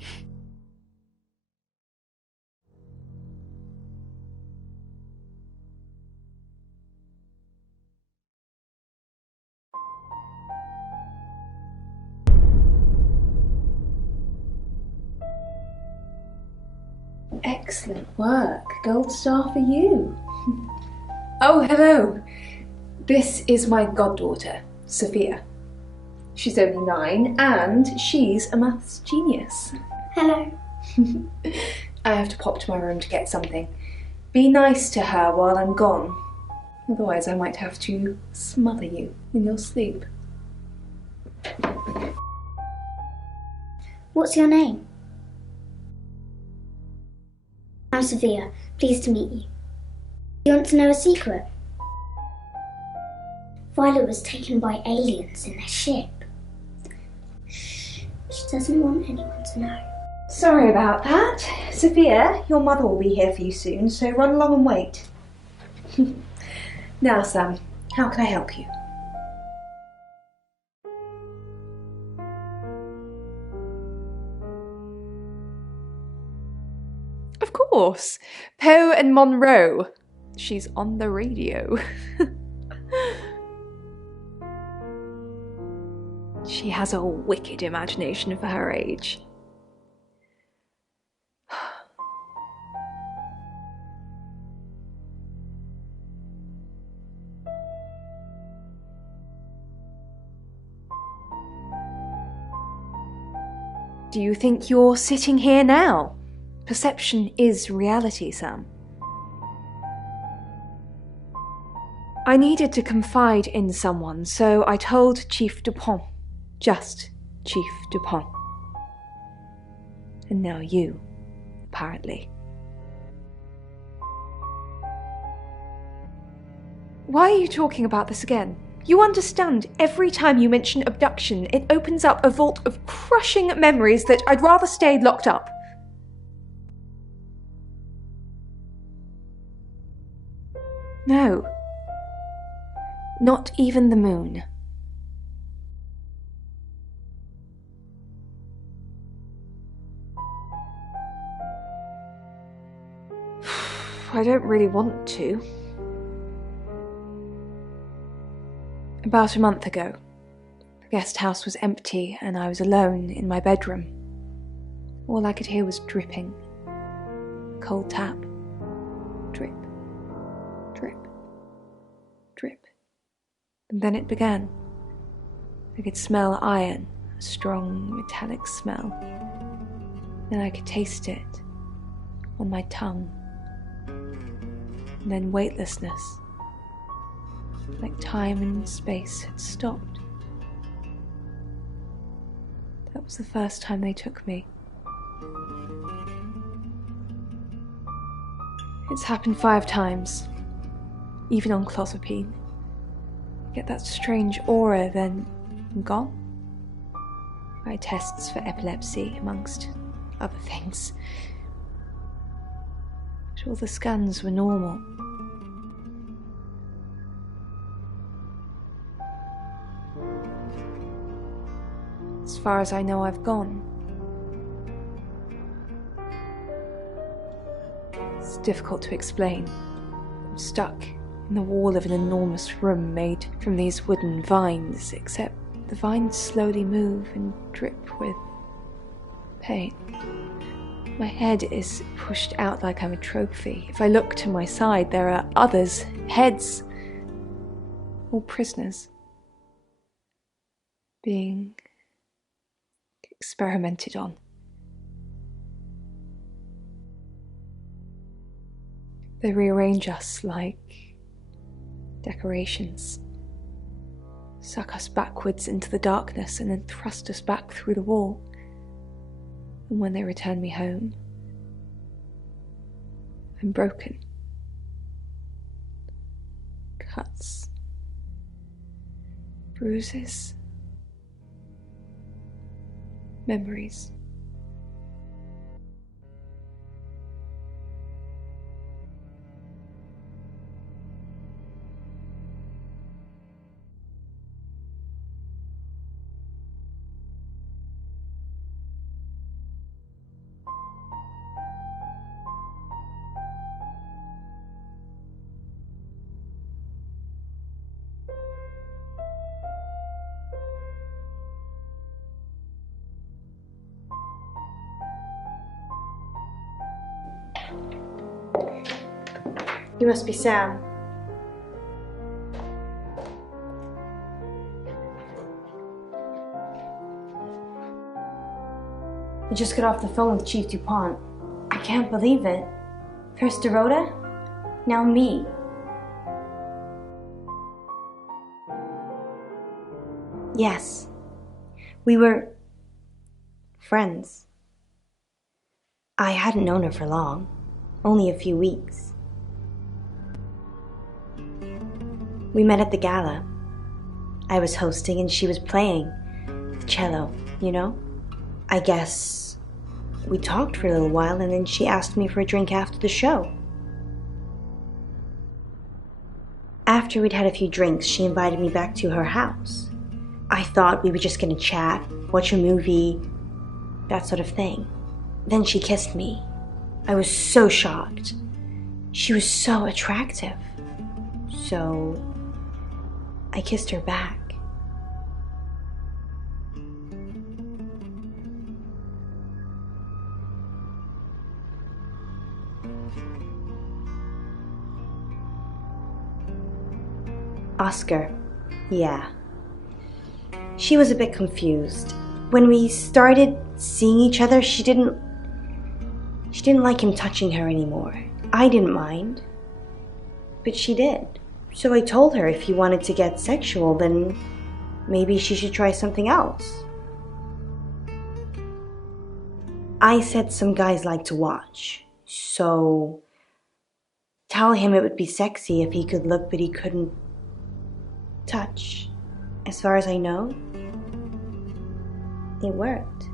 Excellent work. Gold star for you. Oh, hello. This is my goddaughter, Sophia. She's only 9 and she's a maths genius. Hello. I have to pop to my room to get something. Be nice to her while I'm gone. Otherwise I might have to smother you in your sleep. What's your name? I'm Sophia. Pleased to meet you. You want to know a secret? Violet was taken by aliens in their ship. Shh. She doesn't want anyone to know. Sorry about that. Sophia, your mother will be here for you soon, so run along and wait. Now, Sam, how can I help you? Of course. Poe and Monroe. She's on the radio. She has a wicked imagination for her age. Do you think you're sitting here now? Perception is reality, Sam. I needed to confide in someone, so I told Chief Dupont. Just Chief Dupont. And now you, apparently. Why are you talking about this again? You understand, every time you mention abduction, it opens up a vault of crushing memories that I'd rather stay locked up. No. Not even the moon. I don't really want to. About a month ago, the guest house was empty and I was alone in my bedroom. All I could hear was dripping. Cold tap. Drip. Drip. Drip. And then it began. I could smell iron, a strong metallic smell. Then I could taste it on my tongue. And then weightlessness. Like time and space had stopped. That was the first time they took me. It's happened 5 times, even on clozapine. I get that strange aura, then I'm gone. I had tests for epilepsy, amongst other things. But all the scans were normal. As far as I know, I've gone. It's difficult to explain. I'm stuck in the wall of an enormous room made from these wooden vines, except the vines slowly move and drip with pain. My head is pushed out like I'm a trophy. If I look to my side, there are others' heads, all prisoners, being experimented on. They rearrange us like decorations, suck us backwards into the darkness and then thrust us back through the wall. And when they return me home, I'm broken. Cuts, bruises, memories. You must be Sam. I just got off the phone with Chief DuPont. I can't believe it. First Dorota, now me. Yes, we were friends. I hadn't known her for long, only a few weeks. We met at the gala. I was hosting and she was playing the cello, you know? I guess we talked for a little while and then she asked me for a drink after the show. After we'd had a few drinks, she invited me back to her house. I thought we were just gonna chat, watch a movie, that sort of thing. Then she kissed me. I was so shocked. She was so attractive. So I kissed her back. Oscar, yeah. She was a bit confused. When we started seeing each other, she didn't like him touching her anymore. I didn't mind, but she did. So I told her if he wanted to get sexual, then maybe she should try something else. I said some guys like to watch, so tell him it would be sexy if he could look but he couldn't touch. As far as I know, it worked.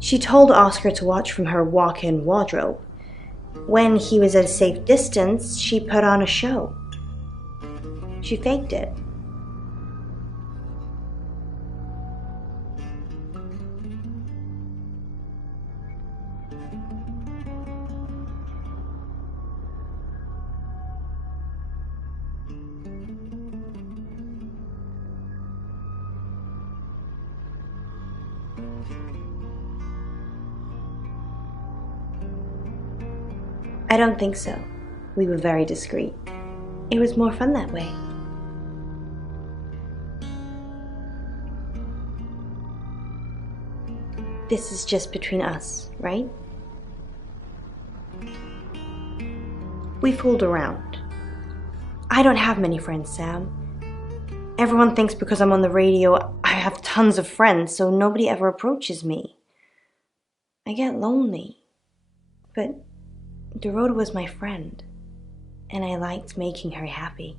She told Oscar to watch from her walk-in wardrobe. When he was at a safe distance, she put on a show. She faked it. I don't think so. We were very discreet. It was more fun that way. This is just between us, right? We fooled around. I don't have many friends, Sam. Everyone thinks because I'm on the radio, I have tons of friends, so nobody ever approaches me. I get lonely. But Dorota was my friend, and I liked making her happy.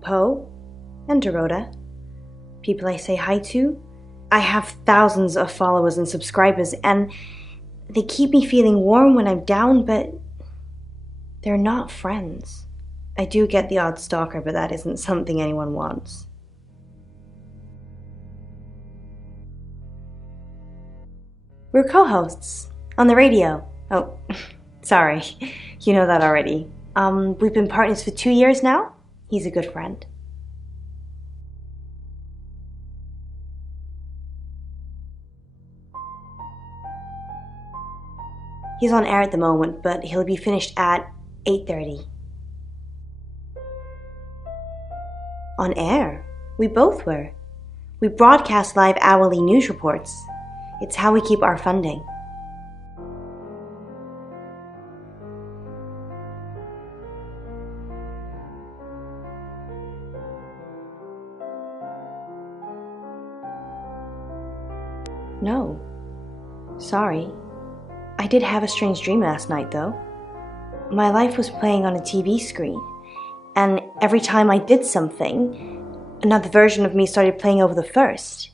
Poe and Dorota, people I say hi to. I have thousands of followers and subscribers, and they keep me feeling warm when I'm down, but they're not friends. I do get the odd stalker, but that isn't something anyone wants. We're co-hosts on the radio. Oh, sorry. You know that already. We've been partners for 2 years now. He's a good friend. He's on air at the moment, but he'll be finished at 8:30. On air? We both were. We broadcast live hourly news reports. It's how we keep our funding. No. Sorry. I did have a strange dream last night, though. My life was playing on a TV screen, and every time I did something, another version of me started playing over the first.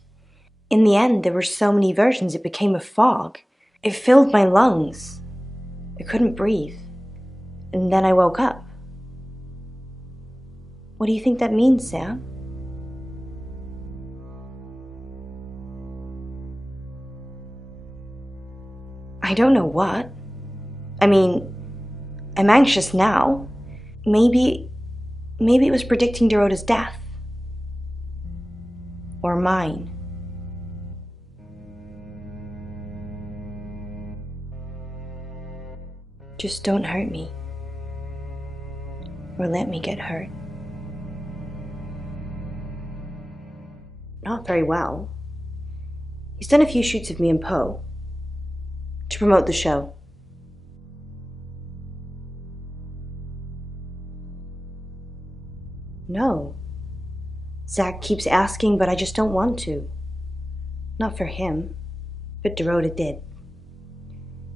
In the end, there were so many versions it became a fog. It filled my lungs. I couldn't breathe. And then I woke up. What do you think that means, Sam? I don't know what. I mean, I'm anxious now. Maybe Maybe it was predicting Dorota's death. Or mine. Just don't hurt me. Or let me get hurt. Not very well. He's done a few shoots of me and Poe. To promote the show. No. Zach keeps asking, but I just don't want to. Not for him. But Dorota did.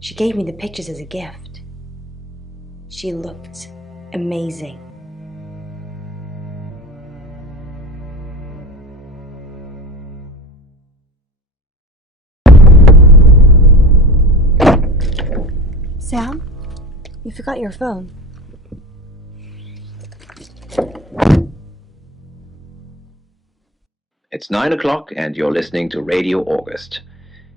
She gave me the pictures as a gift. She looked amazing. Sam? You forgot your phone. It's 9 o'clock and you're listening to Radio August.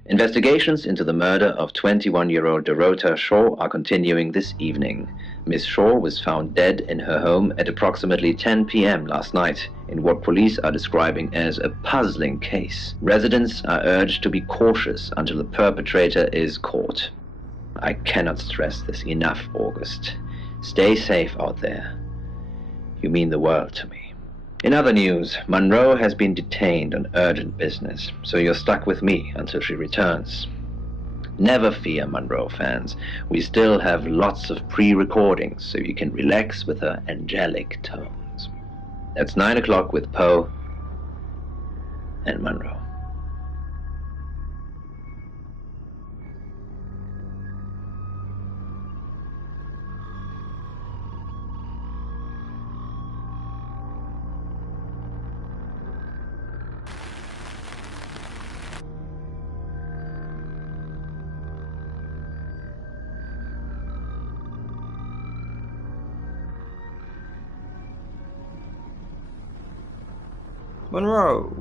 Investigations into the murder of 21-year-old Dorota Shaw are continuing this evening. Miss Shaw was found dead in her home at approximately 10 p.m. last night in what police are describing as a puzzling case. Residents are urged to be cautious until the perpetrator is caught. I cannot stress this enough, August. Stay safe out there. You mean the world to me. In other news, Monroe has been detained on urgent business, so you're stuck with me until she returns. Never fear, Monroe fans. We still have lots of pre-recordings, so you can relax with her angelic tones. That's 9 o'clock with Poe and Monroe. Monroe.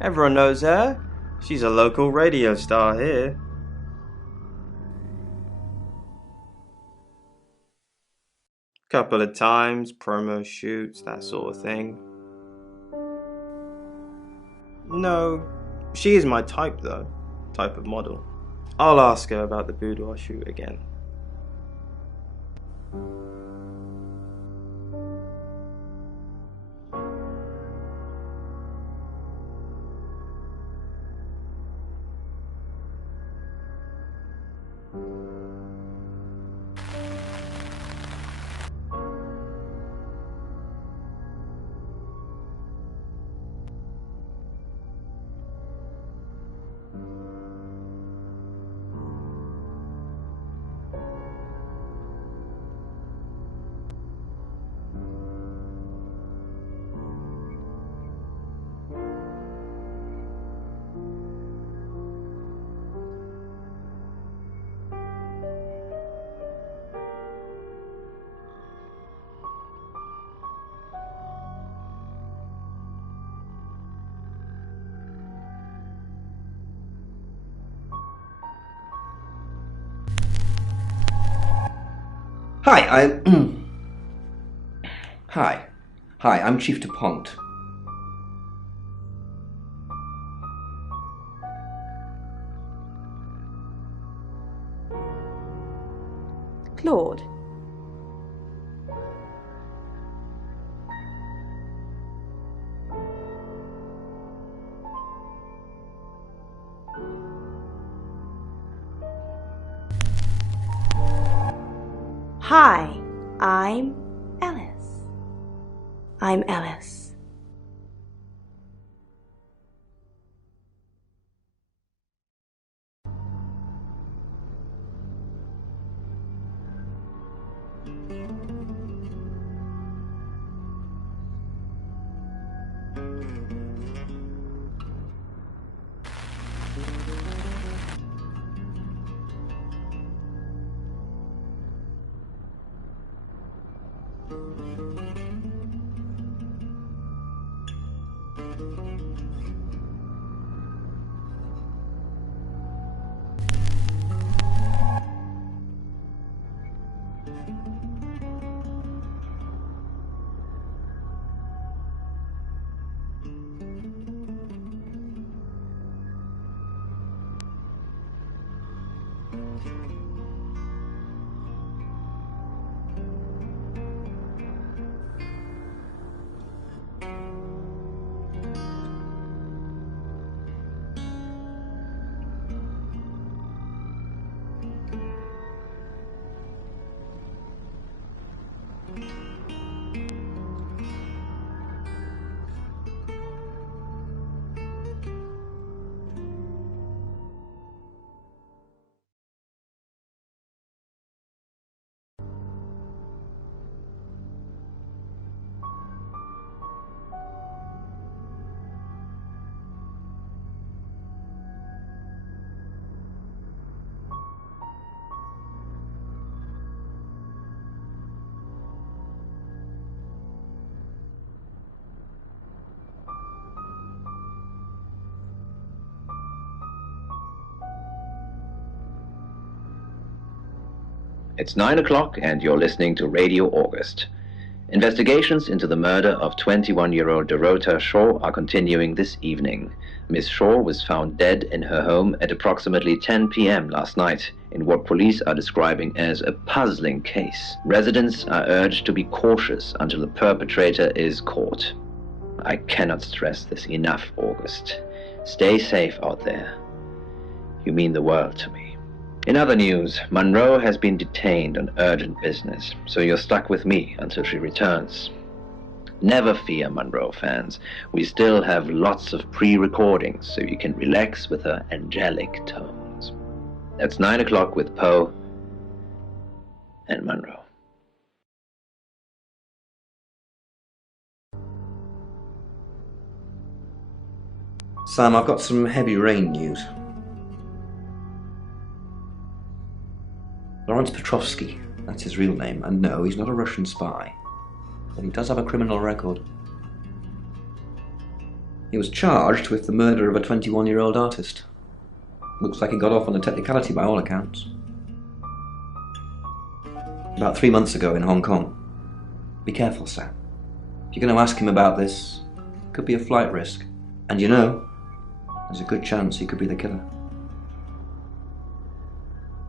Everyone knows her. She's a local radio star here. Couple of times, promo shoots, that sort of thing. No, she is my type though. Type of model. I'll ask her about the boudoir shoot again. Hi, Hi, I'm Chief DuPont. Claude. Hi, I'm Ellis. I'm Ellis. It's 9 o'clock and you're listening to Radio August. Investigations into the murder of 21-year-old Dorota Shaw are continuing this evening. Miss Shaw was found dead in her home at approximately 10 p.m. last night in what police are describing as a puzzling case. Residents are urged to be cautious until the perpetrator is caught. I cannot stress this enough, August. Stay safe out there. You mean the world to me. In other news, Monroe has been detained on urgent business, so you're stuck with me until she returns. Never fear, Monroe fans. We still have lots of pre-recordings, so you can relax with her angelic tones. That's 9 o'clock with Poe and Monroe. Sam, I've got some heavy rain news. Lawrence Petrovsky, that's his real name, and no, he's not a Russian spy, but he does have a criminal record. He was charged with the murder of a 21-year-old artist. Looks like he got off on a technicality by all accounts. About 3 months ago in Hong Kong. Be careful, Sam. If you're going to ask him about this, it could be a flight risk. And you know, there's a good chance he could be the killer.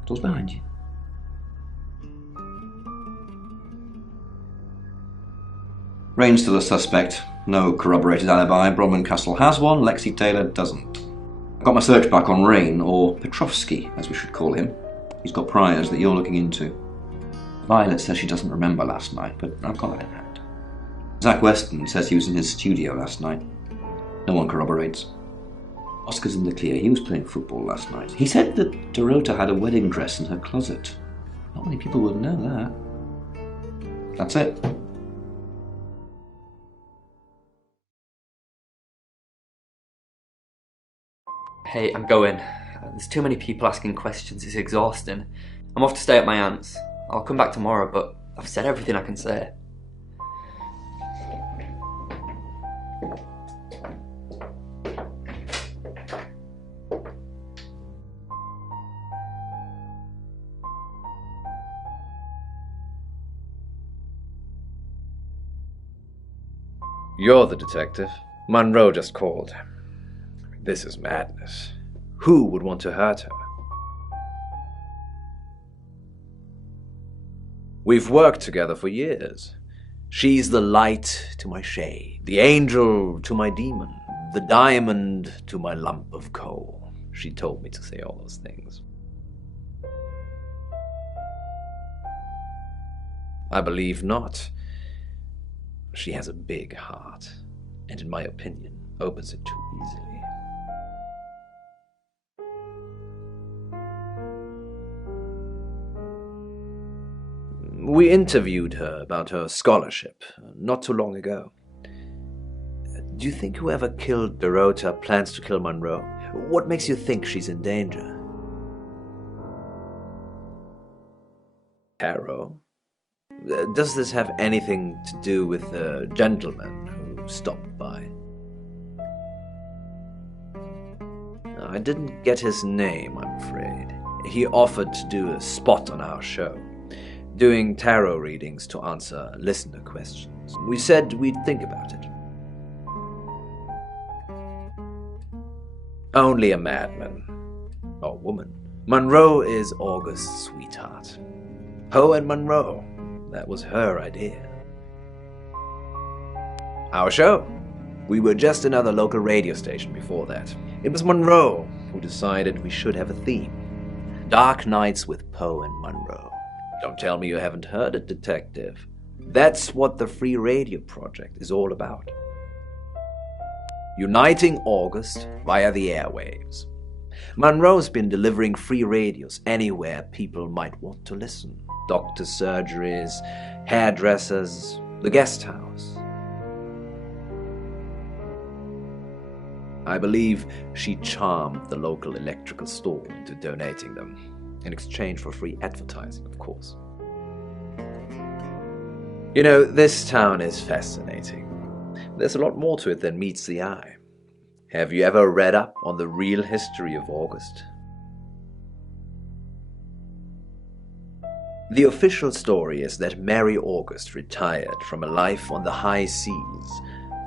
Door's behind you. Rain's still a suspect. No corroborated alibi. Bronwyn Castle has one, Lexi Taylor doesn't. I've got my search back on Rain, or Petrovsky, as we should call him. He's got priors that you're looking into. Violet says she doesn't remember last night, but I've got that in hand. Zach Weston says he was in his studio last night. No one corroborates. Oscar's in the clear. He was playing football last night. He said that Dorota had a wedding dress in her closet. Not many people would know that. That's it. Hey, I'm going. There's too many people asking questions, it's exhausting. I'm off to stay at my aunt's. I'll come back tomorrow, but I've said everything I can say. You're the detective. Monroe just called. This is madness. Who would want to hurt her? We've worked together for years. She's the light to my shade, the angel to my demon, the diamond to my lump of coal. She told me to say all those things. I believe not. She has a big heart, and in my opinion, opens it too easily. We interviewed her about her scholarship not too long ago. Do you think whoever killed Dorota plans to kill Monroe? What makes you think she's in danger? Tarot? Does this have anything to do with the gentleman who stopped by? I didn't get his name, I'm afraid. He offered to do a spot on our show, doing tarot readings to answer listener questions. We said we'd think about it. Only a madman, or woman, Monroe is August's sweetheart. Poe and Monroe, that was her idea. Our show? We were just another local radio station before that. It was Monroe who decided we should have a theme. Dark Nights with Poe and Monroe. Don't tell me you haven't heard it, Detective. That's what the Free Radio Project is all about. Uniting August via the airwaves. Monroe's been delivering free radios anywhere people might want to listen. Doctor surgeries, hairdressers, the guest house. I believe she charmed the local electrical store into donating them, in exchange for free advertising, of course. You know, this town is fascinating. There's a lot more to it than meets the eye. Have you ever read up on the real history of August? The official story is that Mary August retired from a life on the high seas,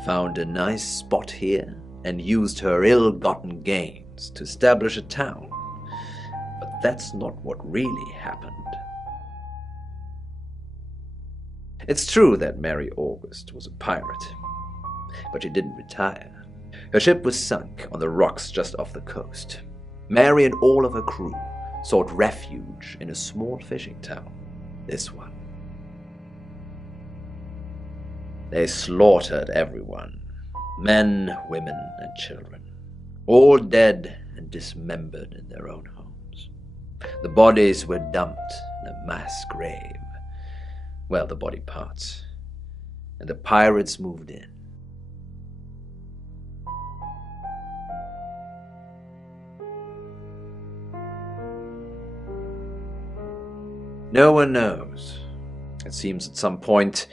found a nice spot here, and used her ill-gotten gains to establish a town. But that's not what really happened. It's true that Mary August was a pirate, but she didn't retire. Her ship was sunk on the rocks just off the coast. Mary and all of her crew sought refuge in a small fishing town, this one. They slaughtered everyone. Men, women, and children, all dead and dismembered in their own homes. The bodies were dumped in a mass grave. Well, the body parts. And the pirates moved in. No one knows. It seems at some point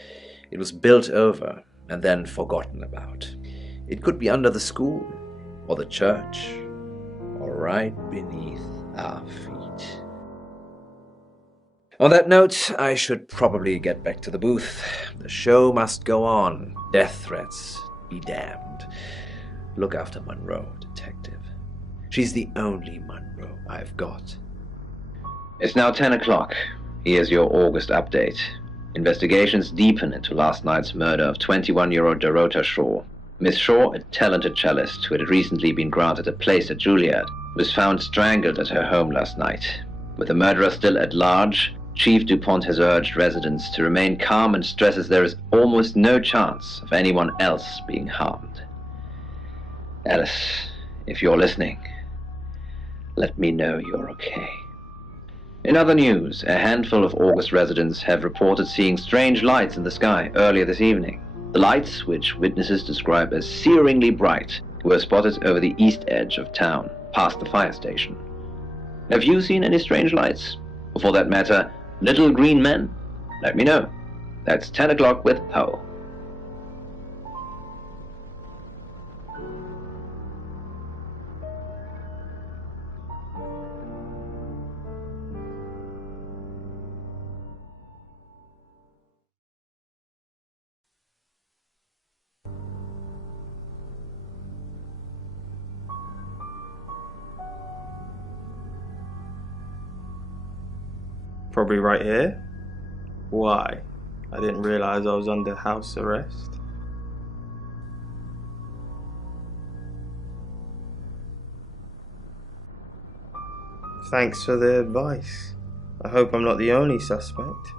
it was built over and then forgotten about. It could be under the school, or the church, or right beneath our feet. On that note, I should probably get back to the booth. The show must go on. Death threats be damned. Look after Monroe, Detective. She's the only Monroe I've got. It's now 10 o'clock. Here's your August update. Investigations deepen into last night's murder of 21-year-old Dorota Shaw. Miss Shaw, a talented cellist who had recently been granted a place at Juilliard, was found strangled at her home last night. With the murderer still at large, Chief DuPont has urged residents to remain calm and stresses there is almost no chance of anyone else being harmed. Alice, if you're listening, let me know you're okay. In other news, a handful of August residents have reported seeing strange lights in the sky earlier this evening. The lights, which witnesses describe as searingly bright, were spotted over the east edge of town, past the fire station. Have you seen any strange lights? Or for that matter, little green men? Let me know. That's 10 o'clock with Poe. Probably right here. Why? I didn't realize I was under house arrest. Thanks for the advice. I hope I'm not the only suspect.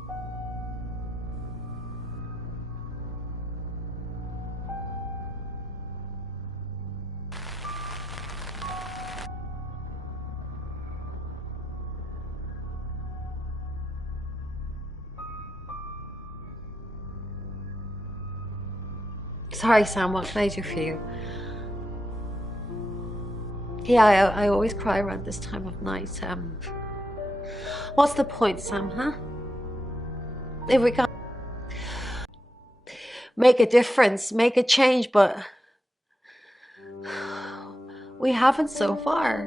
Sorry, Sam, what can I do for you? Yeah, I always cry around this time of night. What's the point, Sam, huh? If we can't make a difference, make a change, but we haven't so far.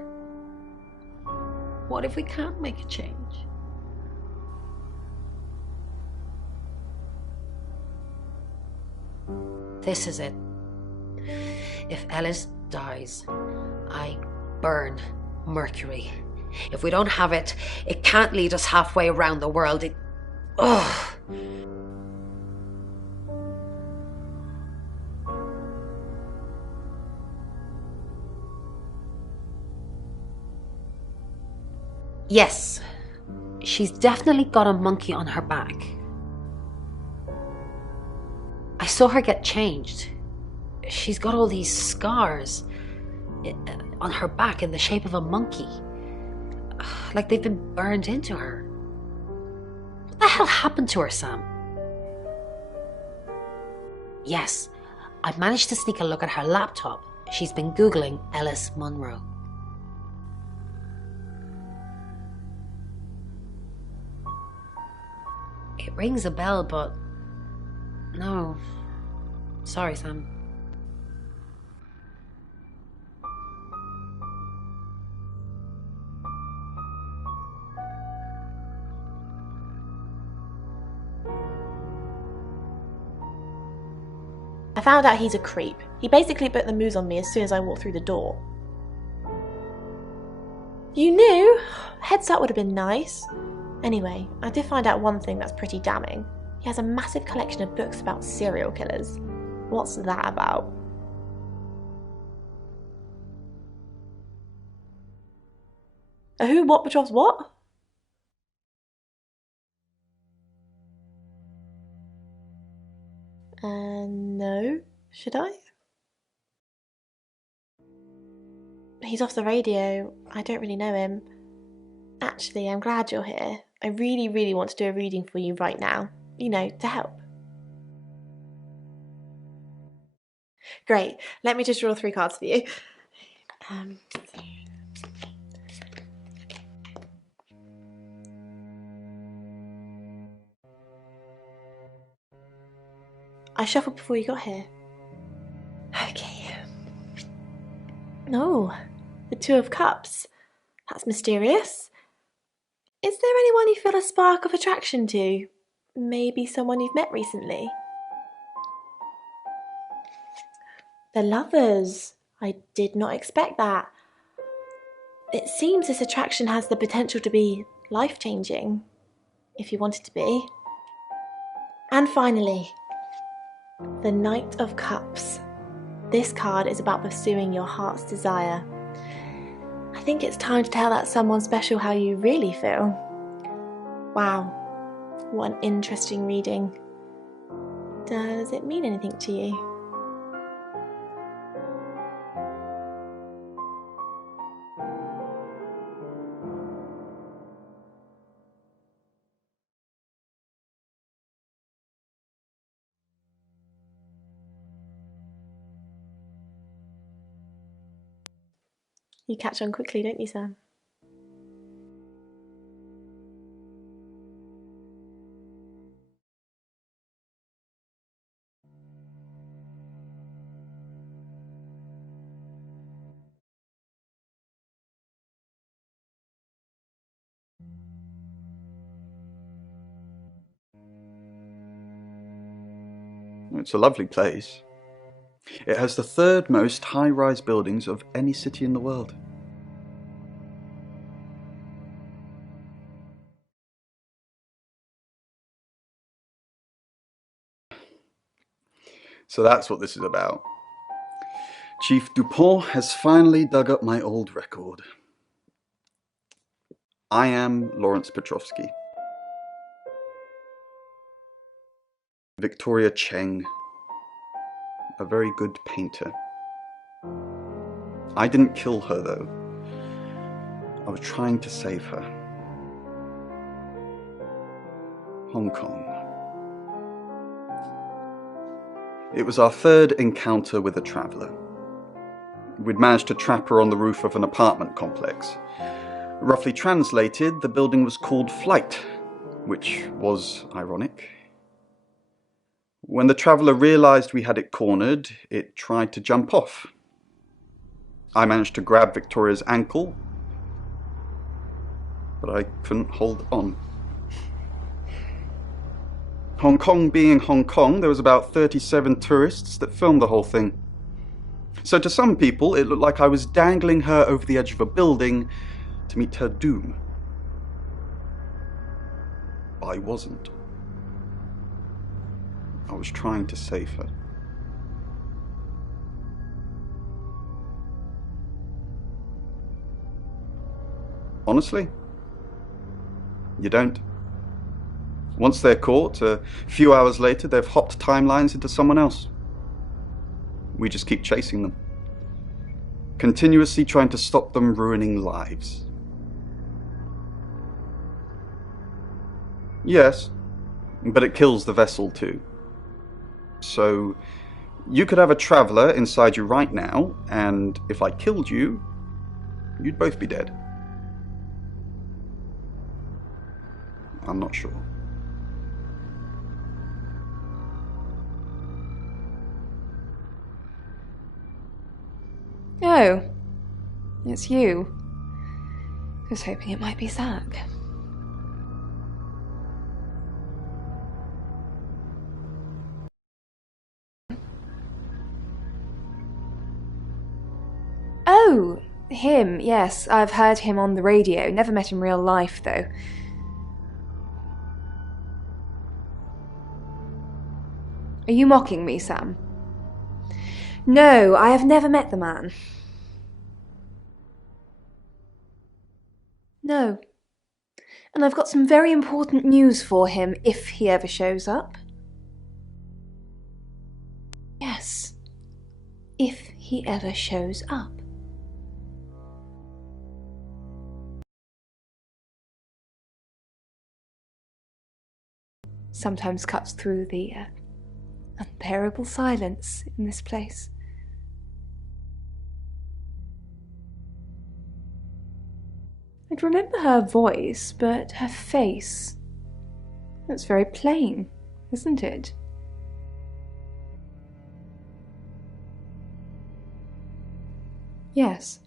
What if we can't make a change? This is it. If Ellis dies, I burn Mercury If we don't have it, it can't lead us halfway around the world. Ugh. Yes, she's definitely got a monkey on her back. I saw her get changed. She's got all these scars on her back in the shape of a monkey. Like they've been burned into her. What the hell happened to her, Sam? Yes, I managed to sneak a look at her laptop. She's been Googling Ellis Munro. It rings a bell, but no. Sorry, Sam. I found out he's a creep. He basically put the moves on me as soon as I walked through the door. You knew? Heads up would have been nice. Anyway, I did find out one thing that's pretty damning. He has a massive collection of books about serial killers. What's that about? A who, what, Petrov's what? No. Should I? He's off the radio. I don't really know him. Actually, I'm glad you're here. I really, really want to do a reading for you right now. You know, to help. Great. Let me just draw 3 cards for you. I shuffled before you got here. Okay. No, the 2 of Cups. That's mysterious. Is there anyone you feel a spark of attraction to? Maybe someone you've met recently? The Lovers. I did not expect that. It seems this attraction has the potential to be life-changing, if you want it to be. And finally, the Knight of Cups. This card is about pursuing your heart's desire. I think it's time to tell that someone special how you really feel. Wow, what an interesting reading. Does it mean anything to you? You catch on quickly, don't you, Sam? It's a lovely place. It has the 3rd most high-rise buildings of any city in the world. So that's what this is about. Chief Dupont has finally dug up my old record. I am Lawrence Petrovsky. Victoria Cheng, a very good painter. I didn't kill her, though. I was trying to save her. Hong Kong. It was our 3rd encounter with a traveller. We'd managed to trap her on the roof of an apartment complex. Roughly translated, the building was called Flight, which was ironic. When the traveller realised we had it cornered, it tried to jump off. I managed to grab Victoria's ankle, but I couldn't hold on. Hong Kong being Hong Kong, there was about 37 tourists that filmed the whole thing. So to some people, it looked like I was dangling her over the edge of a building to meet her doom. I wasn't. I was trying to save her. Honestly, you don't. Once they're caught, a few hours later, they've hopped timelines into someone else. We just keep chasing them, continuously trying to stop them ruining lives. Yes, but it kills the vessel too. So, you could have a traveller inside you right now, and if I killed you, you'd both be dead. I'm not sure. Oh, it's you. I was hoping it might be Zach. Oh, him, yes. I've heard him on the radio. Never met in real life, though. Are you mocking me, Sam? No, I have never met the man. No. And I've got some very important news for him if he ever shows up. Yes. If he ever shows up. Sometimes cuts through the unbearable silence in this place. I'd remember her voice, but her face... It's very plain, isn't it? Yes.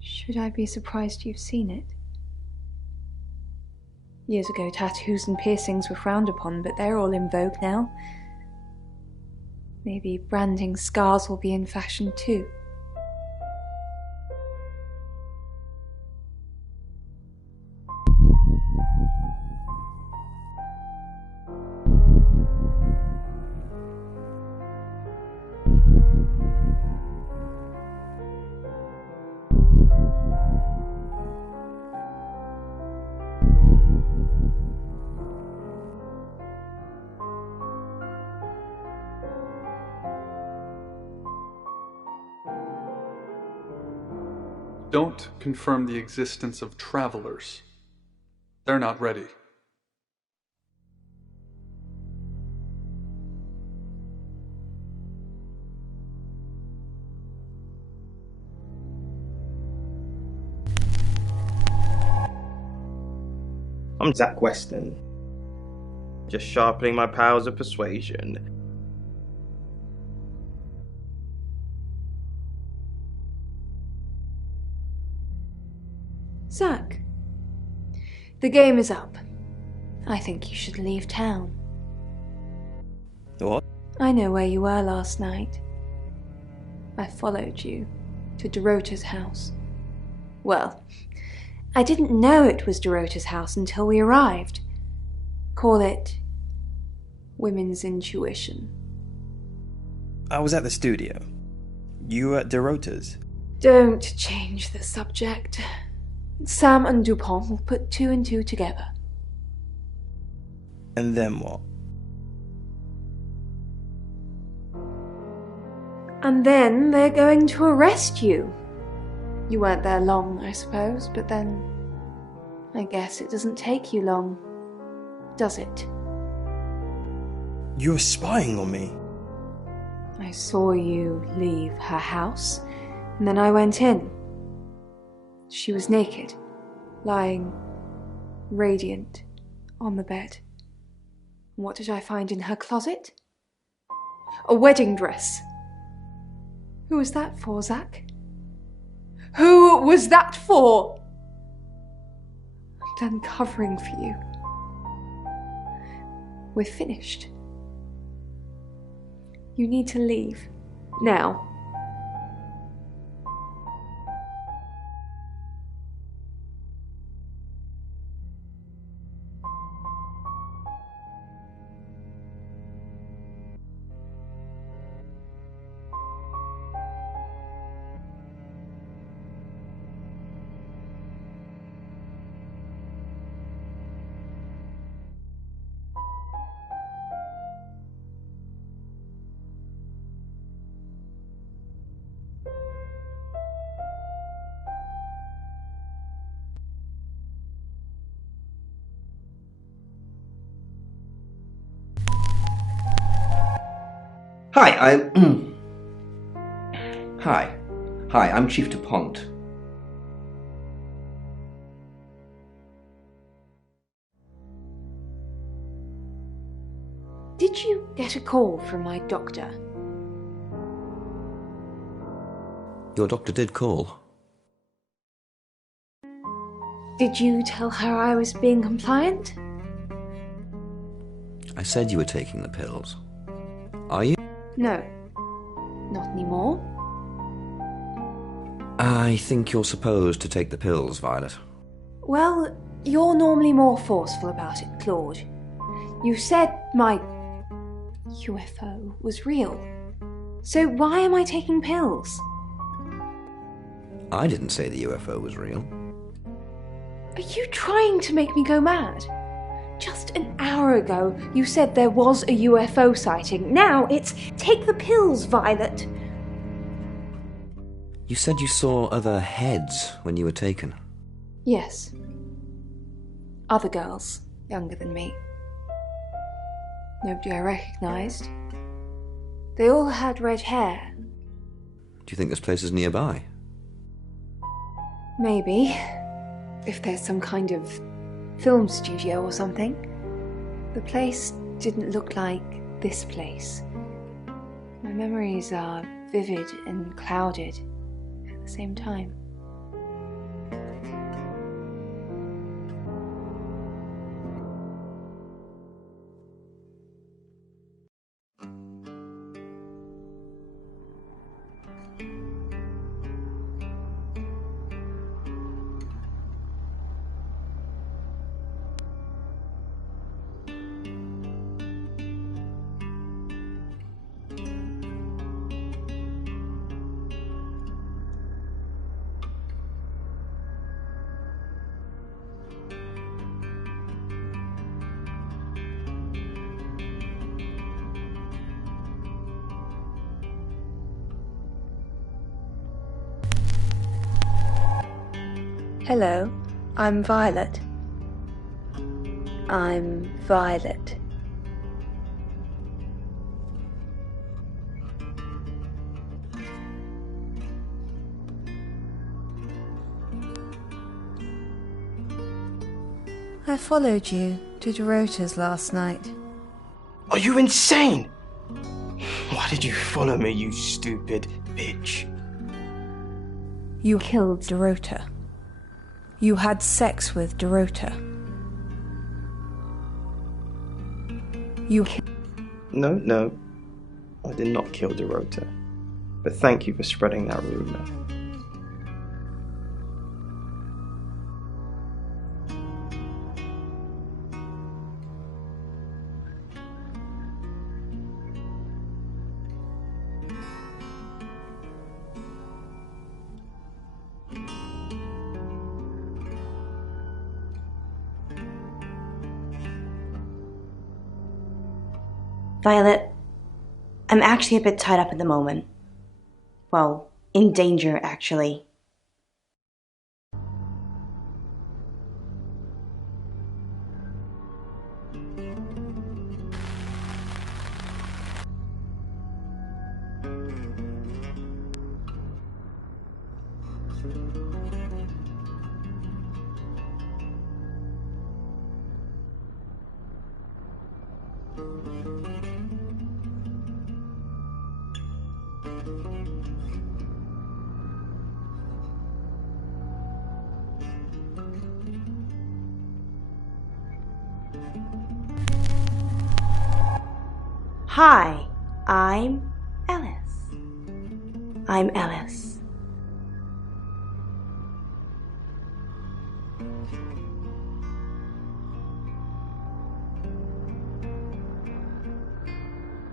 Should I be surprised you've seen it? Years ago, tattoos and piercings were frowned upon, but they're all in vogue now. Maybe branding scars will be in fashion too. Don't confirm the existence of travelers. They're not ready. I'm Zach Weston. Just sharpening my powers of persuasion. Zach, the game is up. I think you should leave town. What? I know where you were last night. I followed you to Dorota's house. Well, I didn't know it was Dorota's house until we arrived. Call it women's intuition. I was at the studio. You were at Dorota's. Don't change the subject. Sam and Dupont will put two and two together. And then what? And then they're going to arrest you. You weren't there long, I suppose, but then I guess it doesn't take you long, does it? You're spying on me. I saw you leave her house, and then I went in. She was naked, lying radiant on the bed. What did I find in her closet? A wedding dress. Who was that for, Zach? Who was that for? I'm done covering for you. We're finished. You need to leave. Now. Hi, Hi. Hi, I'm Chief DuPont. Did you get a call from my doctor? Your doctor did call. Did you tell her I was being compliant? I said you were taking the pills. Are you? No. Not anymore. I think you're supposed to take the pills, Violet. Well, you're normally more forceful about it, Claude. You said my UFO was real. So why am I taking pills? I didn't say the UFO was real. Are you trying to make me go mad? Just an hour ago, you said there was a UFO sighting. Now it's take the pills, Violet. You said you saw other heads when you were taken. Yes. Other girls, younger than me. Nobody I recognised. They all had red hair. Do you think this place is nearby? Maybe. If there's some kind of film studio or something. The place didn't look like this place. My memories are vivid and clouded at the same time. Hello, I'm Violet. I'm Violet. I followed you to Dorota's last night. Are you insane? Why did you follow me, you stupid bitch? You killed Dorota. You had sex with Dorota. You No, I did not kill Dorota. But thank you for spreading that rumor. Violet, I'm actually a bit tied up at the moment. Well, in danger, actually. Hi, I'm Alice. I'm Alice.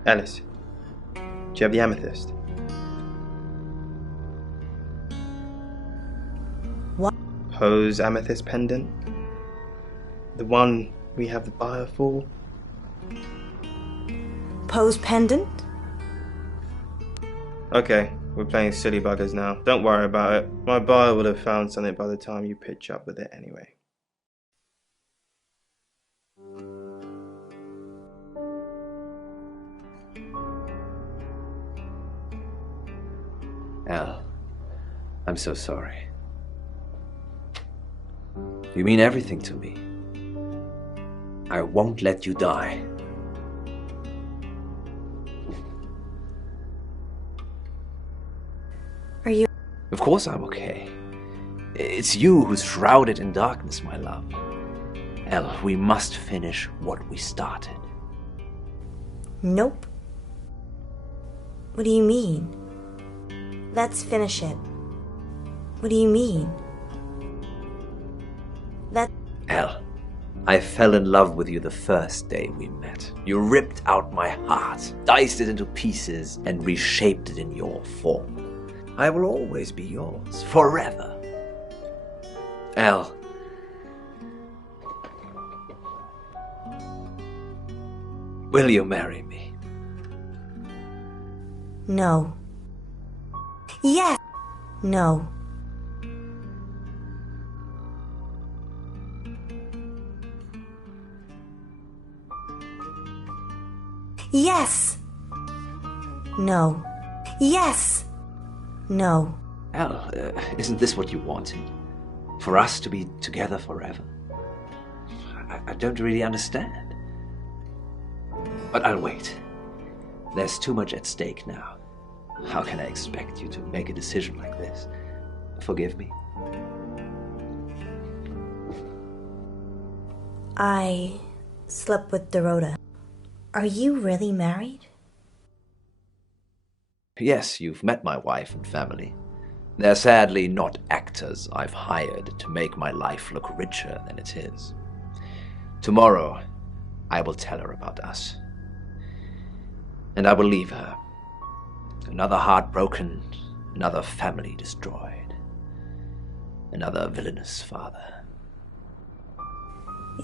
Alice, do you have the amethyst? What? Poe's amethyst pendant? The one we have the buyer for? Poe's pendant? Okay, we're playing silly buggers now. Don't worry about it. My buyer would have found something by the time you pitch up with it anyway. Elle, I'm so sorry. You mean everything to me. I won't let you die. Are you... Of course I'm okay. It's you who's shrouded in darkness, my love. Elle, we must finish what we started. Nope. What do you mean? Let's finish it. What do you mean? Elle, I fell in love with you the first day we met. You ripped out my heart, diced it into pieces, and reshaped it in your form. I will always be yours, forever. Elle. Will you marry me? No. Yes! No. Yes! No. Yes! No. Elle, isn't this what you wanted? For us to be together forever? I don't really understand. But I'll wait. There's too much at stake now. How can I expect you to make a decision like this? Forgive me. I slept with Dorota. Are you really married? Yes, you've met my wife and family. They're sadly not actors I've hired to make my life look richer than it is. Tomorrow, I will tell her about us. And I will leave her. Another heart broken, another family destroyed, another villainous father.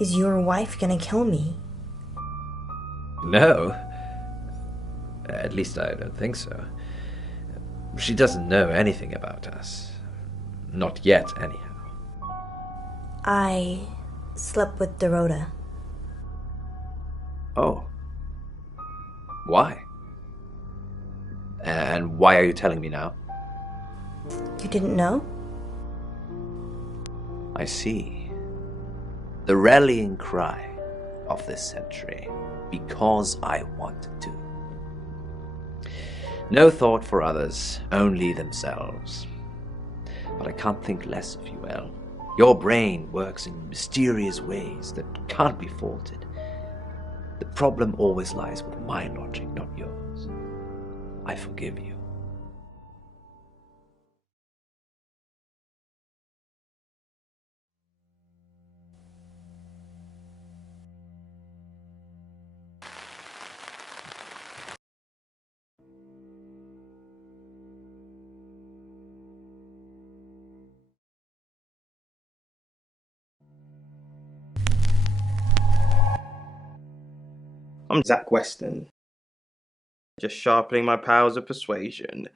Is your wife gonna kill me? No. At least I don't think so. She doesn't know anything about us. Not yet, anyhow. I slept with Dorota. Oh. Why? And why are you telling me now? You didn't know? I see. The rallying cry of this century. Because I want to. No thought for others, only themselves. But I can't think less of you, Elle. Your brain works in mysterious ways that can't be faulted. The problem always lies with my logic, not yours. I forgive you. I'm Zach Weston, just sharpening my powers of persuasion.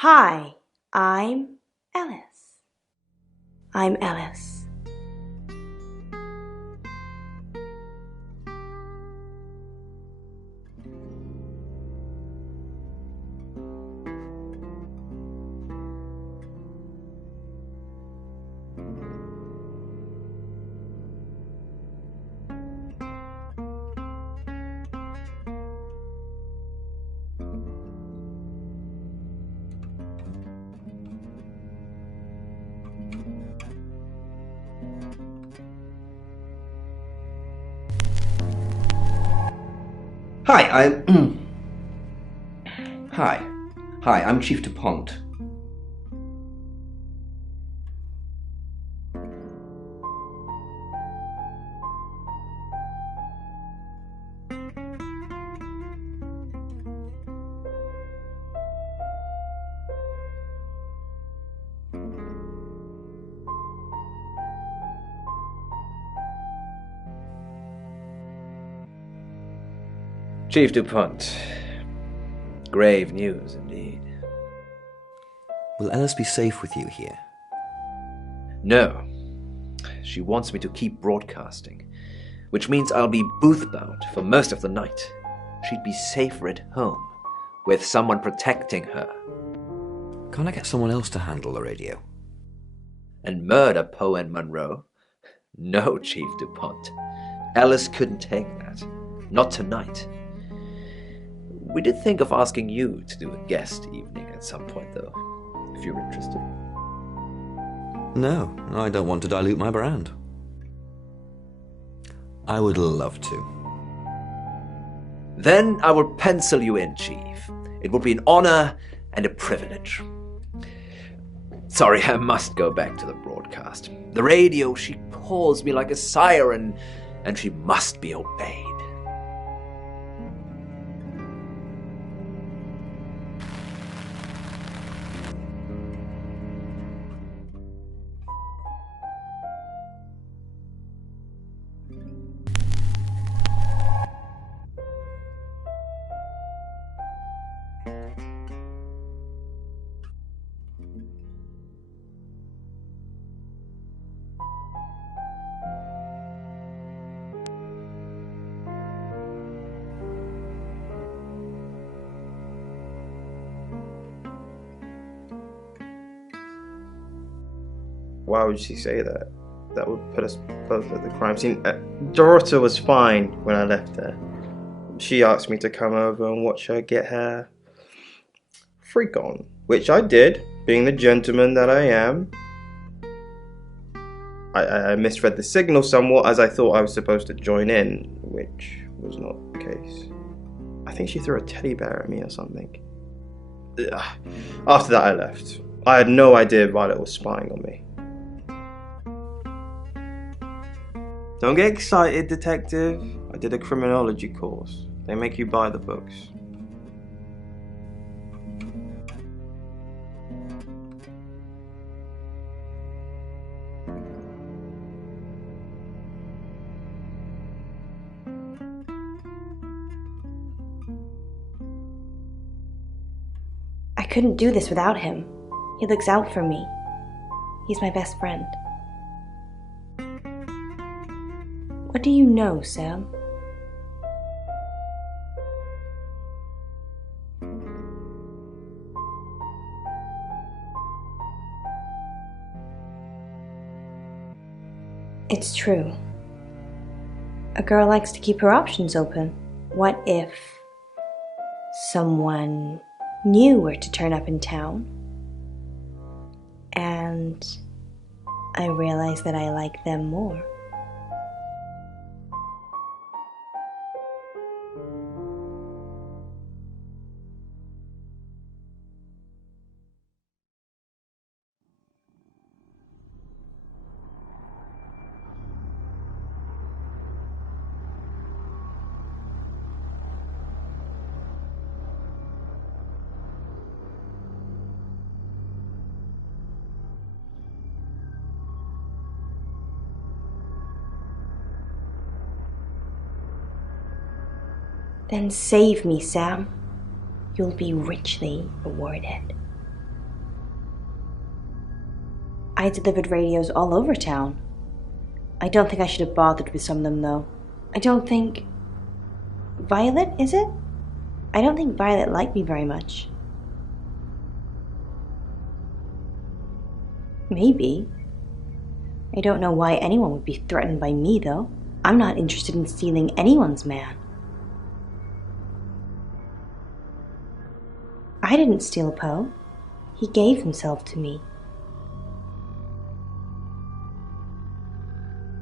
Hi, I'm Ellis. I'm Ellis. Hi, Hi, I'm Chief DuPont. Chief DuPont. Grave news indeed. Will Alice be safe with you here? No. She wants me to keep broadcasting, which means I'll be booth-bound for most of the night. She'd be safer at home, with someone protecting her. Can't I get someone else to handle the radio? And murder Poe and Monroe? No, Chief DuPont. Alice couldn't take that. Not tonight. We did think of asking you to do a guest evening at some point, though, if you're interested. No, I don't want to dilute my brand. I would love to. Then I will pencil you in, Chief. It would be an honor and a privilege. Sorry, I must go back to the broadcast. The radio, she calls me like a siren, and she must be obeyed. Why would she say that? That would put us both at the crime scene. Dorota was fine when I left her. She asked me to come over and watch her get her freak on, which I did, being the gentleman that I am. I misread the signal somewhat, as I thought I was supposed to join in, which was not the case. I think she threw a teddy bear at me or something. After that I left. I had no idea Violet was spying on me. Don't get excited, detective. I did a criminology course. They make you buy the books. I couldn't do this without him. He looks out for me. He's my best friend. What do you know, Sam? It's true. A girl likes to keep her options open. What if someone new were to turn up in town and I realize that I like them more? Then save me, Sam. You'll be richly rewarded. I delivered radios all over town. I don't think I should have bothered with some of them, though. I don't think... Violet, is it? I don't think Violet liked me very much. Maybe. I don't know why anyone would be threatened by me, though. I'm not interested in stealing anyone's man. I didn't steal Poe. He gave himself to me.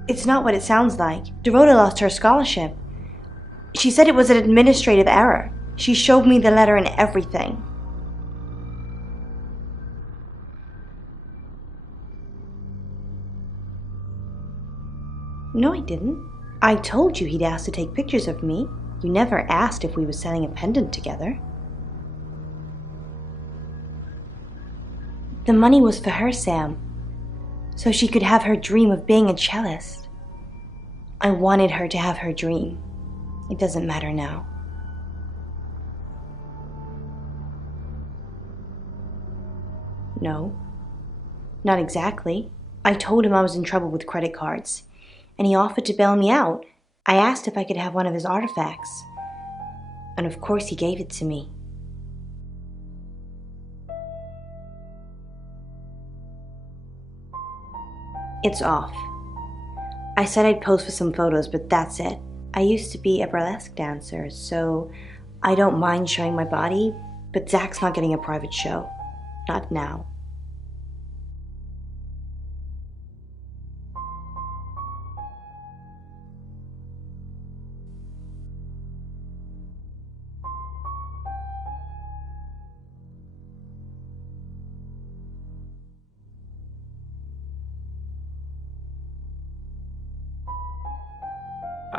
It's not what it sounds like. Dorota lost her scholarship. She said it was an administrative error. She showed me the letter and everything. No, I didn't. I told you he'd asked to take pictures of me. You never asked if we were selling a pendant together. The money was for her, Sam, so she could have her dream of being a cellist. I wanted her to have her dream. It doesn't matter now. No, not exactly. I told him I was in trouble with credit cards, and he offered to bail me out. I asked if I could have one of his artifacts, and of course he gave it to me. It's off. I said I'd pose for some photos, but that's it. I used to be a burlesque dancer, so I don't mind showing my body, but Zach's not getting a private show. Not now.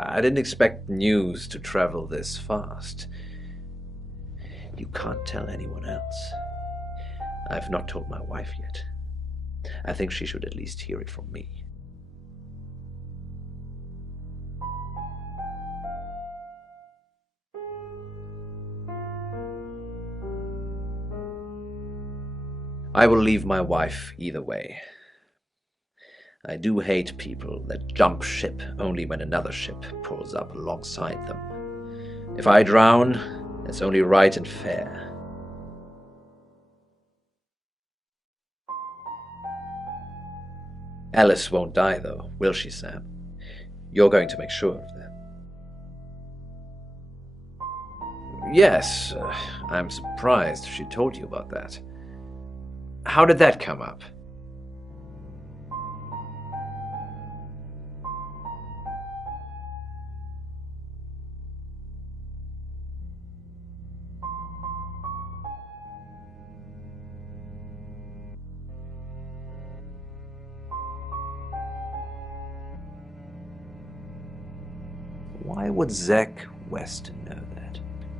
I didn't expect news to travel this fast. You can't tell anyone else. I've not told my wife yet. I think she should at least hear it from me. I will leave my wife either way. I do hate people that jump ship only when another ship pulls up alongside them. If I drown, it's only right and fair. Alice won't die, though, will she, Sam? You're going to make sure of that. Yes, I'm surprised she told you about that. How did that come up? Why would Zach Weston know that?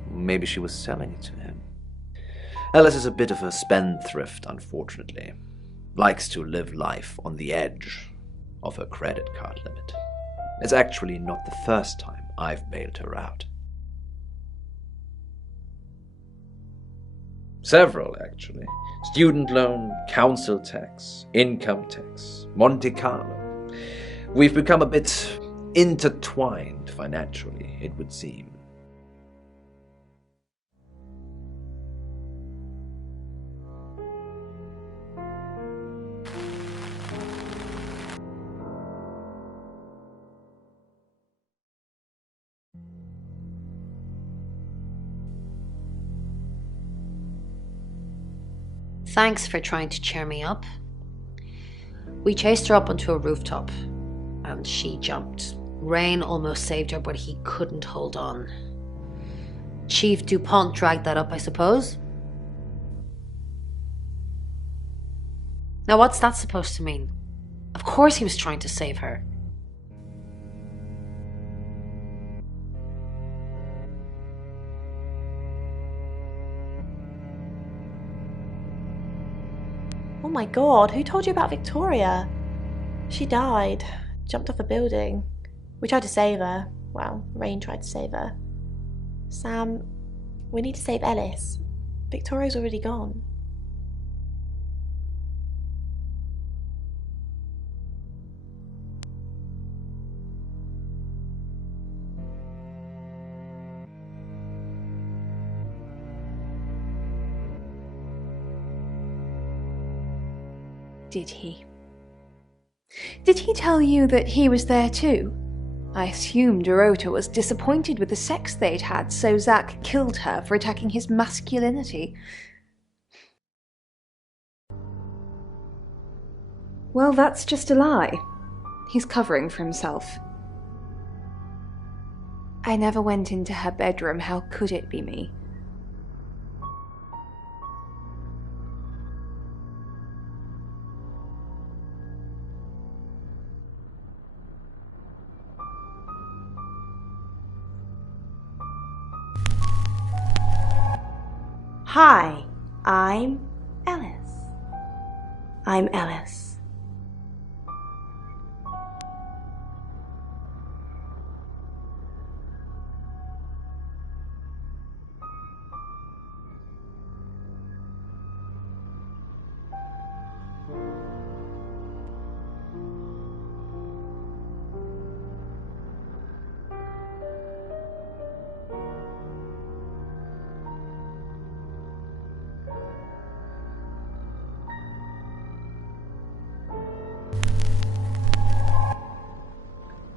Maybe she was selling it to him. Alice is a bit of a spendthrift, unfortunately. Likes to live life on the edge of her credit card limit. It's actually not the first time I've bailed her out. Several, actually. Student loan, council tax, income tax, Monte Carlo. We've become a bit intertwined financially, it would seem. Thanks for trying to cheer me up. We chased her up onto a rooftop, and she jumped. Rain almost saved her, but he couldn't hold on. Chief DuPont dragged that up, I suppose. Now what's that supposed to mean? Of course he was trying to save her. Oh my god, who told you about Victoria? She died. Jumped off a building. We tried to save her. Well, Rain tried to save her. Sam, we need to save Ellis. Victoria's already gone. Did he? Did he tell you that he was there too? I assumed Dorota was disappointed with the sex they'd had, so Zach killed her for attacking his masculinity. Well, that's just a lie. He's covering for himself. I never went into her bedroom. How could it be me? Hi, I'm Alice. I'm Alice.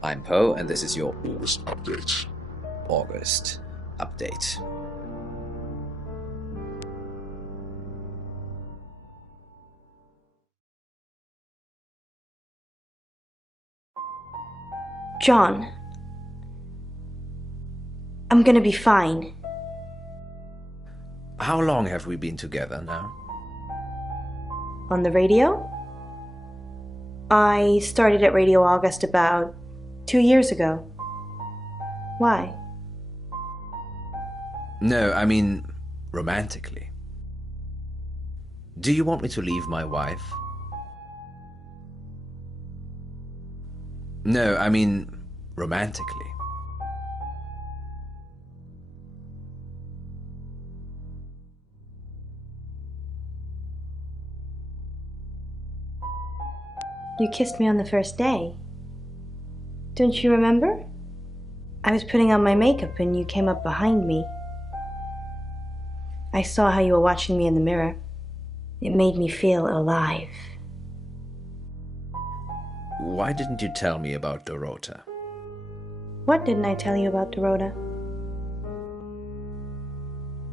I'm Poe, and this is your August update. August update. John, I'm gonna be fine. How long have we been together now? On the radio? I started at Radio August about 2 years ago. Why? No, I mean romantically. Do you want me to leave my wife? No, I mean romantically. You kissed me on the first day. Don't you remember? I was putting on my makeup and you came up behind me. I saw how you were watching me in the mirror. It made me feel alive. Why didn't you tell me about Dorota? What didn't I tell you about Dorota?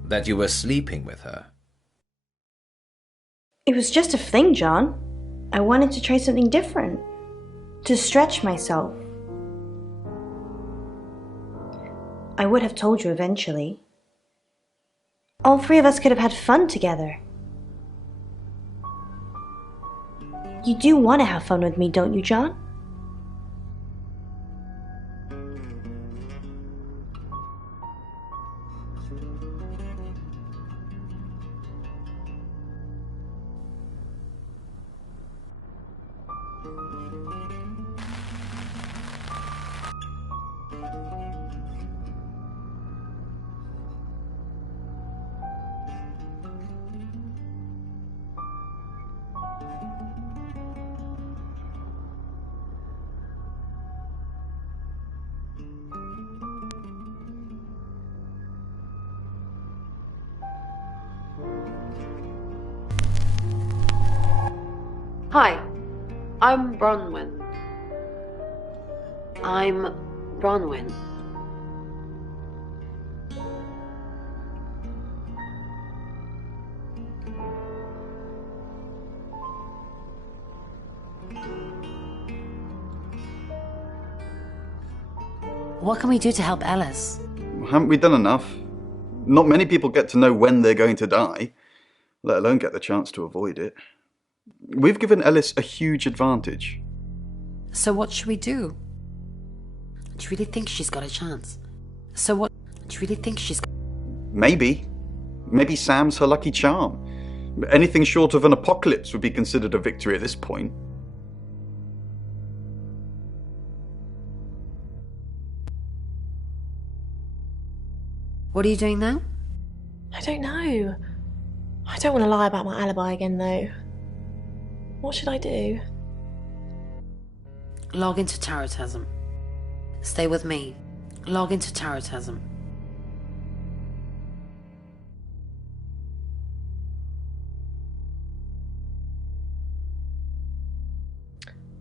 That you were sleeping with her. It was just a fling, John. I wanted to try something different. To stretch myself. I would have told you eventually. All three of us could have had fun together. You do want to have fun with me, don't you, John? Hi, I'm Bronwyn. I'm Bronwyn. What can we do to help Alice? Haven't we done enough? Not many people get to know when they're going to die, let alone get the chance to avoid it. We've given Ellis a huge advantage. So what should we do? Do you really think she's got a chance? So what do you really think she's got? Maybe. Maybe Sam's her lucky charm. Anything short of an apocalypse would be considered a victory at this point. What are you doing now? I don't know. I don't want to lie about my alibi again, though. What should I do? Log into Tarotism. Stay with me. Log into Tarotism.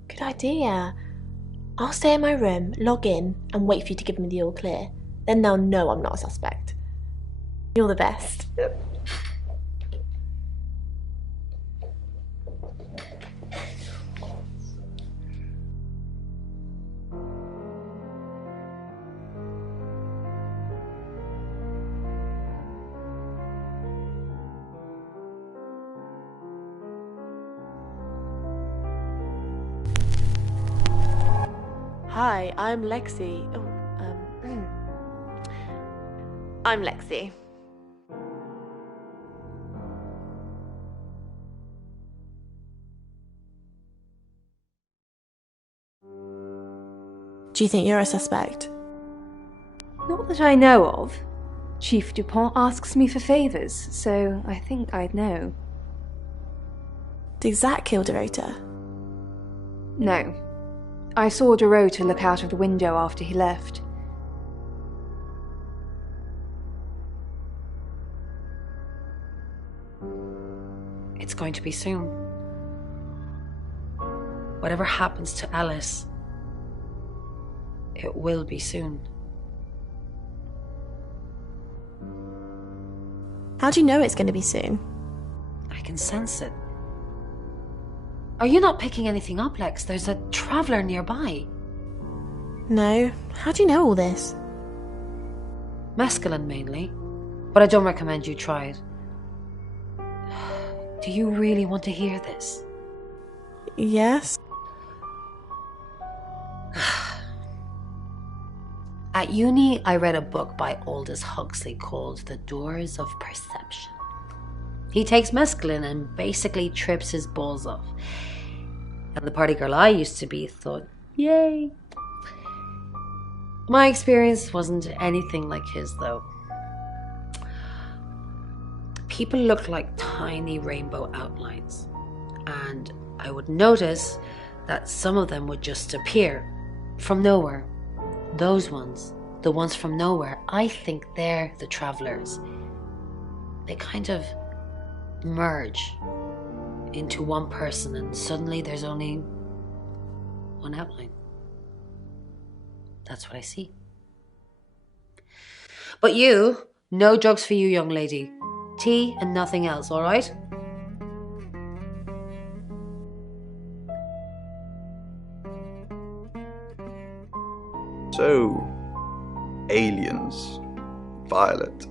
Good idea. I'll stay in my room, log in, and wait for you to give me the all clear. Then they'll know I'm not a suspect. You're the best. Hi, I'm Lexi. I'm Lexi. Do you think you're a suspect? Not that I know of. Chief Dupont asks me for favours, so I think I'd know. Did Zach kill Dorota? No. I saw Dorota look out of the window after he left. It's going to be soon. Whatever happens to Alice, it will be soon. How do you know it's going to be soon? I can sense it. Are you not picking anything up, Lex? There's a traveller nearby. No. How do you know all this? Mescaline mainly, but I don't recommend you try it. Do you really want to hear this? Yes. At uni, I read a book by Aldous Huxley called The Doors of Perception. He takes mescaline and basically trips his balls off. And the party girl I used to be thought, yay. My experience wasn't anything like his, though. People looked like tiny rainbow outlines, and I would notice that some of them would just appear from nowhere. Those ones, the ones from nowhere, I think they're the travelers. They kind of merge into one person, and suddenly there's only one outline. That's what I see. But you, no drugs for you, young lady. Tea and nothing else, all right? So, aliens. Violet.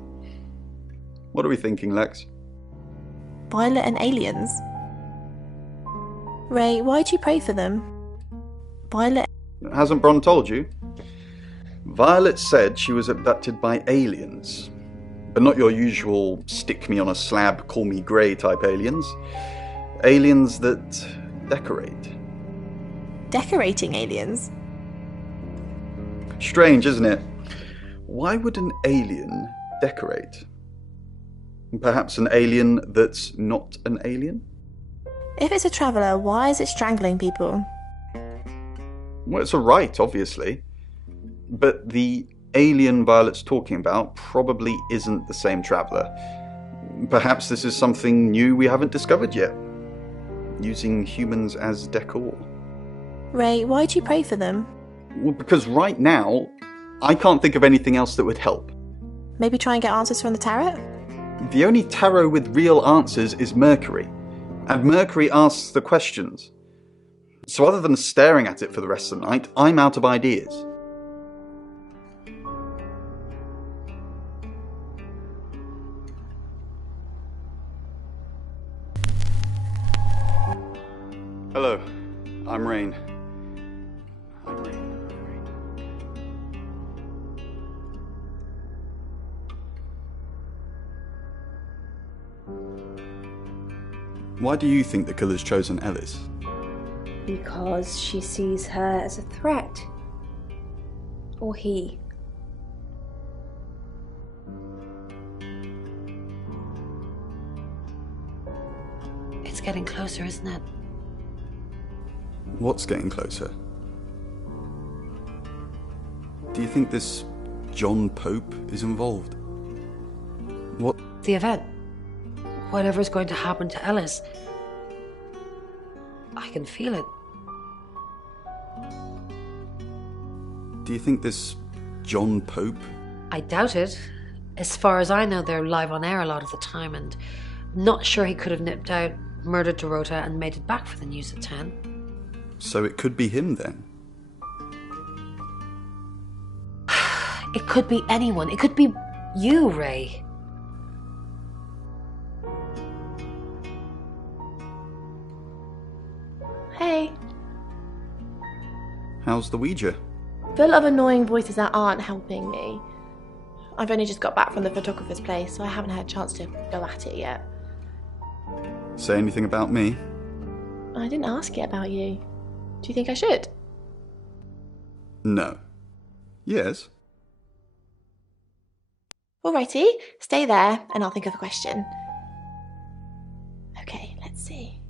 What are we thinking, Lex? Violet and aliens? Ray, why'd you pray for them? Violet... Hasn't Bron told you? Violet said she was abducted by aliens. But not your usual stick me on a slab, call me grey type aliens. Aliens that decorate. Decorating aliens? Strange, isn't it? Why would an alien decorate? Perhaps an alien that's not an alien? If it's a traveller, why is it strangling people? Well, it's a right, obviously. But the alien Violet's talking about probably isn't the same traveller. Perhaps this is something new we haven't discovered yet. Using humans as decor. Ray, why'd you pray for them? Well, because right now, I can't think of anything else that would help. Maybe try and get answers from the tarot? The only tarot with real answers is Mercury. And Mercury asks the questions. So other than staring at it for the rest of the night, I'm out of ideas. Hello, I'm Rain. Why do you think the killer's chosen Ellis? Because she sees her as a threat. Or he. It's getting closer, isn't it? What's getting closer? Do you think this John Pope is involved? What? The event. Whatever's going to happen to Ellis. I can feel it. Do you think this John Pope? I doubt it. As far as I know, they're live on air a lot of the time, and I'm not sure he could have nipped out, murdered Dorota, and made it back for the news at 10. So it could be him then? It could be anyone. It could be you, Ray. Hey. How's the Ouija? full of annoying voices that aren't helping me. I've only just got back from the photographer's place, so I haven't had a chance to go at it yet. Say anything about me? I didn't ask yet about you. Do you think I should? No. Yes? Alrighty, stay there and I'll think of a question. Okay, let's see.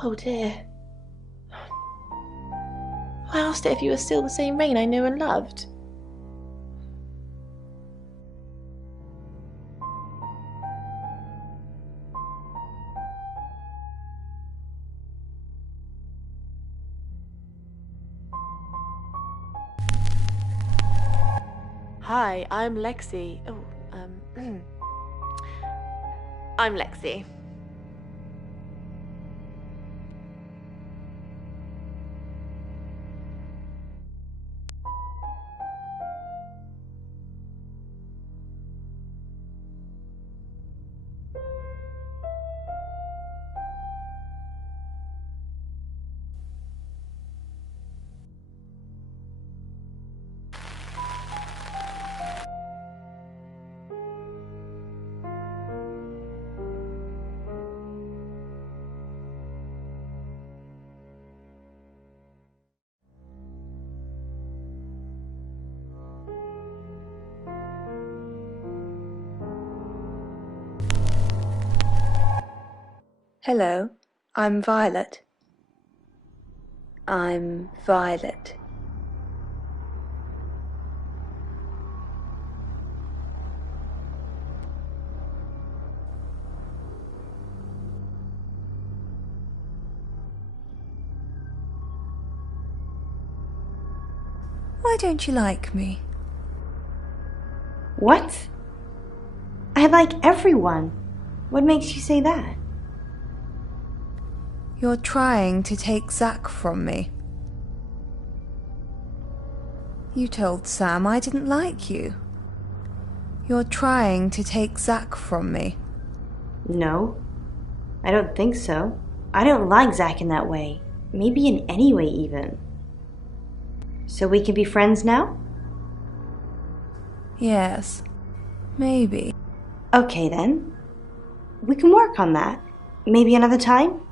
Oh dear. I asked it if you were still the same Rain I knew and loved. Hi, I'm Lexi. I'm Lexi. Hello, I'm Violet. I'm Violet. Why don't you like me? What? I like everyone. What makes you say that? You're trying to take Zack from me. You told Sam I didn't like you. You're trying to take Zack from me. No, I don't think so. I don't like Zack in that way. Maybe in any way, even. So we can be friends now? Yes, maybe. Okay then. We can work on that. Maybe another time?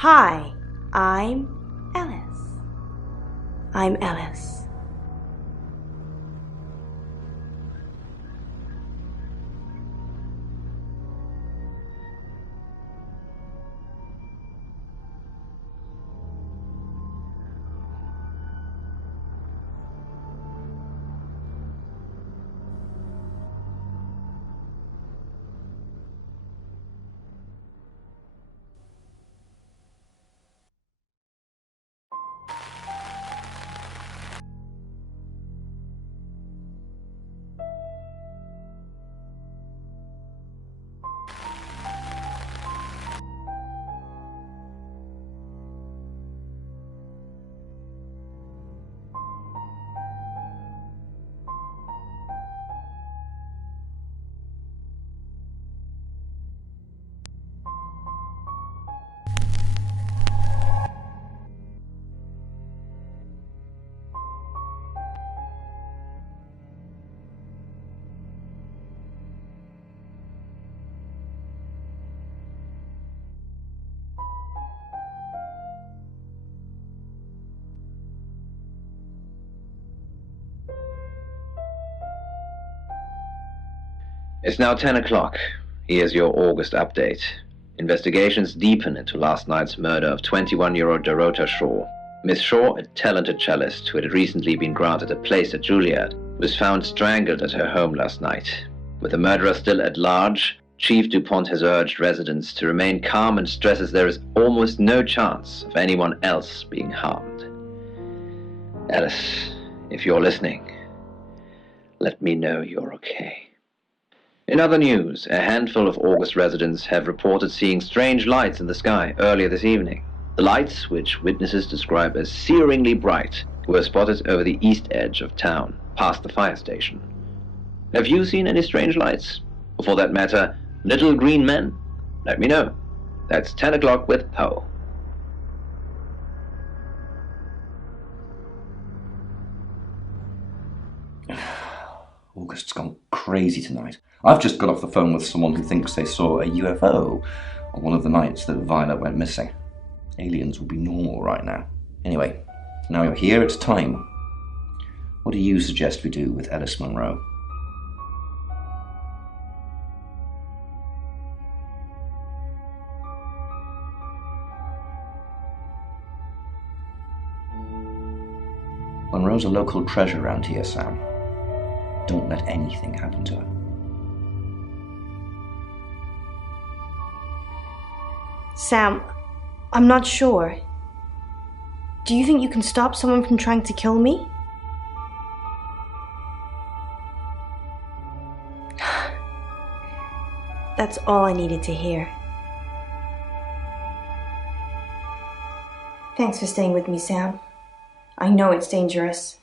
Hi, I'm Ellis. I'm Ellis. It's now 10 o'clock. Here's your August update. Investigations deepen into last night's murder of 21-year-old Dorota Shaw. Miss Shaw, a talented cellist who had recently been granted a place at Juilliard, was found strangled at her home last night. With the murderer still at large, Chief DuPont has urged residents to remain calm and stresses there is almost no chance of anyone else being harmed. Alice, if you're listening, let me know you're okay. In other news, a handful of August residents have reported seeing strange lights in the sky earlier this evening. The lights, which witnesses describe as searingly bright, were spotted over the east edge of town, past the fire station. Have you seen any strange lights? Or for that matter, little green men? Let me know. That's 10 o'clock with Poe. August's gone crazy tonight. I've just got off the phone with someone who thinks they saw a UFO on one of the nights that Violet went missing. Aliens would be normal right now. Anyway, now you're here, it's time. What do you suggest we do with Ellis Monroe? Monroe's a local treasure around here, Sam. Don't let anything happen to her. Sam, I'm not sure. Do you think you can stop someone from trying to kill me? That's all I needed to hear. Thanks for staying with me, Sam. I know it's dangerous.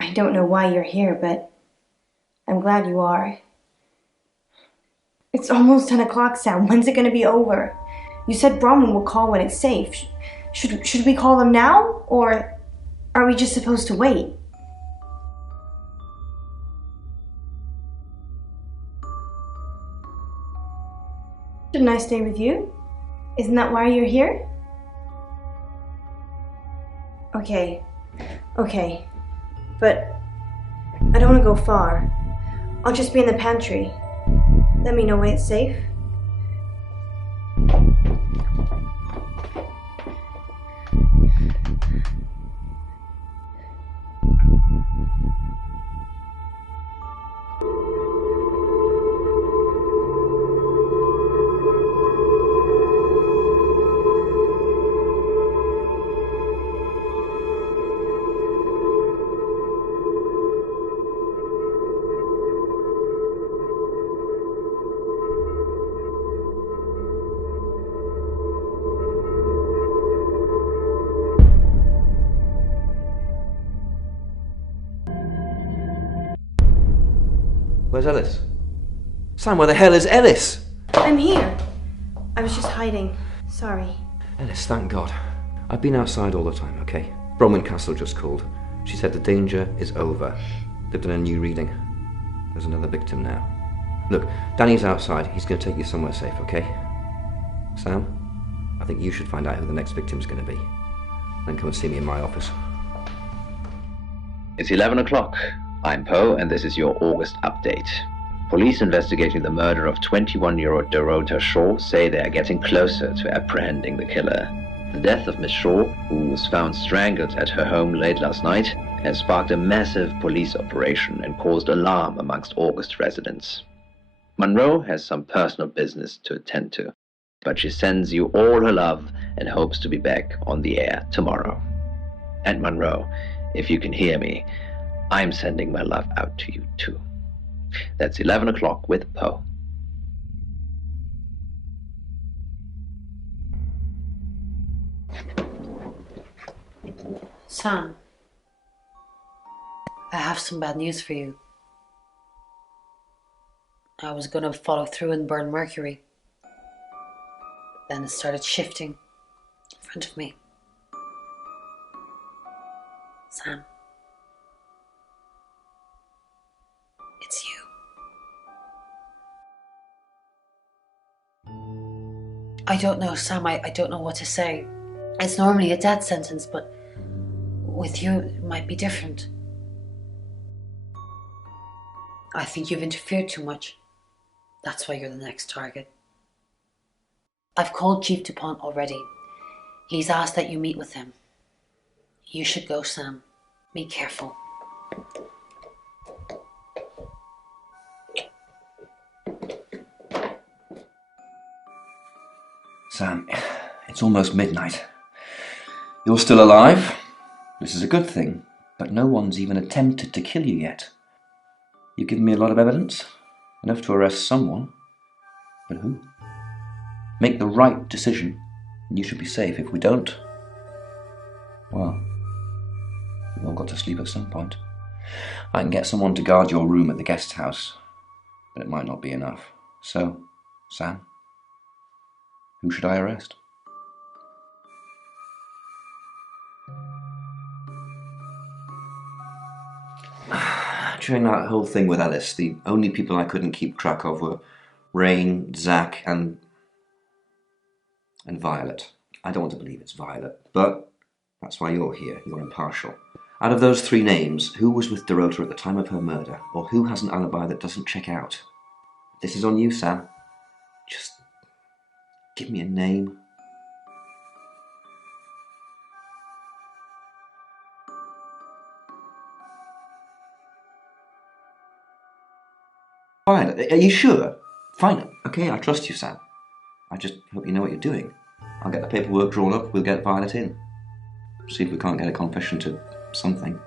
I don't know why you're here, but I'm glad you are. It's almost 10 o'clock, Sam. When's it going to be over? You said Bronwyn will call when it's safe. Should we call them now? Or are we just supposed to wait? Shouldn't I stay with you? Isn't that why you're here? Okay. But I don't want to go far. I'll just be in the pantry. Let me know when it's safe. Where's Ellis? Sam, where the hell is Ellis? I'm here. I was just hiding. Sorry. Ellis, thank God. I've been outside all the time, okay? Bronwyn Castle just called. She said the danger is over. They've done a new reading. There's another victim now. Look, Danny's outside. He's going to take you somewhere safe, okay? Sam, I think you should find out who the next victim's going to be. Then come and see me in my office. It's 11 o'clock. I'm Poe, and this is your August update. Police investigating the murder of 21-year-old Dorota Shaw say they are getting closer to apprehending the killer. The death of Miss Shaw, who was found strangled at her home late last night, has sparked a massive police operation and caused alarm amongst August residents. Monroe has some personal business to attend to, but she sends you all her love and hopes to be back on the air tomorrow. And Monroe, if you can hear me, I'm sending my love out to you too. That's 11 o'clock with Poe. Sam, I have some bad news for you. I was going to follow through and burn Mercury. Then it started shifting in front of me. Sam. It's you. I don't know, Sam. I don't know what to say. It's normally a death sentence, but with you, it might be different. I think you've interfered too much. That's why you're the next target. I've called Chief DuPont already. He's asked that you meet with him. You should go, Sam. Be careful. Sam, it's almost midnight. You're still alive. This is a good thing, but no one's even attempted to kill you yet. You've given me a lot of evidence. Enough to arrest someone. But who? Make the right decision, and you should be safe. If we don't, well, we've all got to sleep at some point. I can get someone to guard your room at the guest house, but it might not be enough. So, Sam, who should I arrest? During that whole thing with Alice, the only people I couldn't keep track of were Rain, Zach, and Violet. I don't want to believe it's Violet, but that's why you're here. You're impartial. Out of those three names, who was with Dorota at the time of her murder, or who has an alibi that doesn't check out? This is on you, Sam. Just give me a name. Fine, are you sure? Fine, okay, I trust you, Sam. I just hope you know what you're doing. I'll get the paperwork drawn up, we'll get Violet in. See if we can't get a confession to something.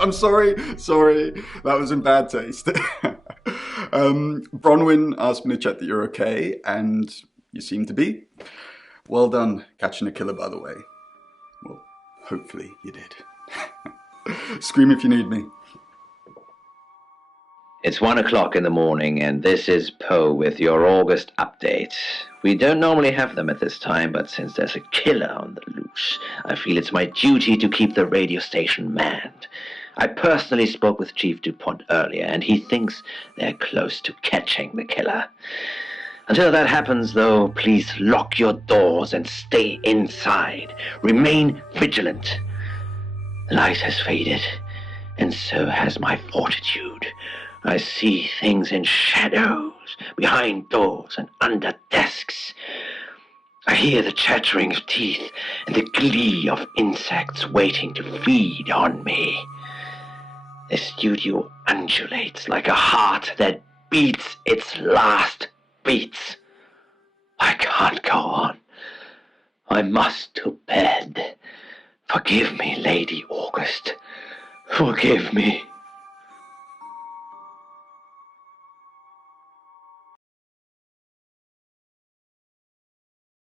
I'm sorry, that was in bad taste. Bronwyn asked me to check that you're okay, and you seem to be. Well done catching a killer, by the way. Well, hopefully you did. Scream if you need me. It's 1 o'clock in the morning, and this is Poe with your August update. We don't normally have them at this time, but since there's a killer on the loose, I feel it's my duty to keep the radio station manned. I personally spoke with Chief DuPont earlier, and he thinks they're close to catching the killer. Until that happens, though, please lock your doors and stay inside. Remain vigilant. The light has faded, and so has my fortitude. I see things in shadows, behind doors and under desks. I hear the chattering of teeth and the glee of insects waiting to feed on me. The studio undulates like a heart that beats its last beats. I can't go on. I must to bed. Forgive me, Lady August. Forgive me.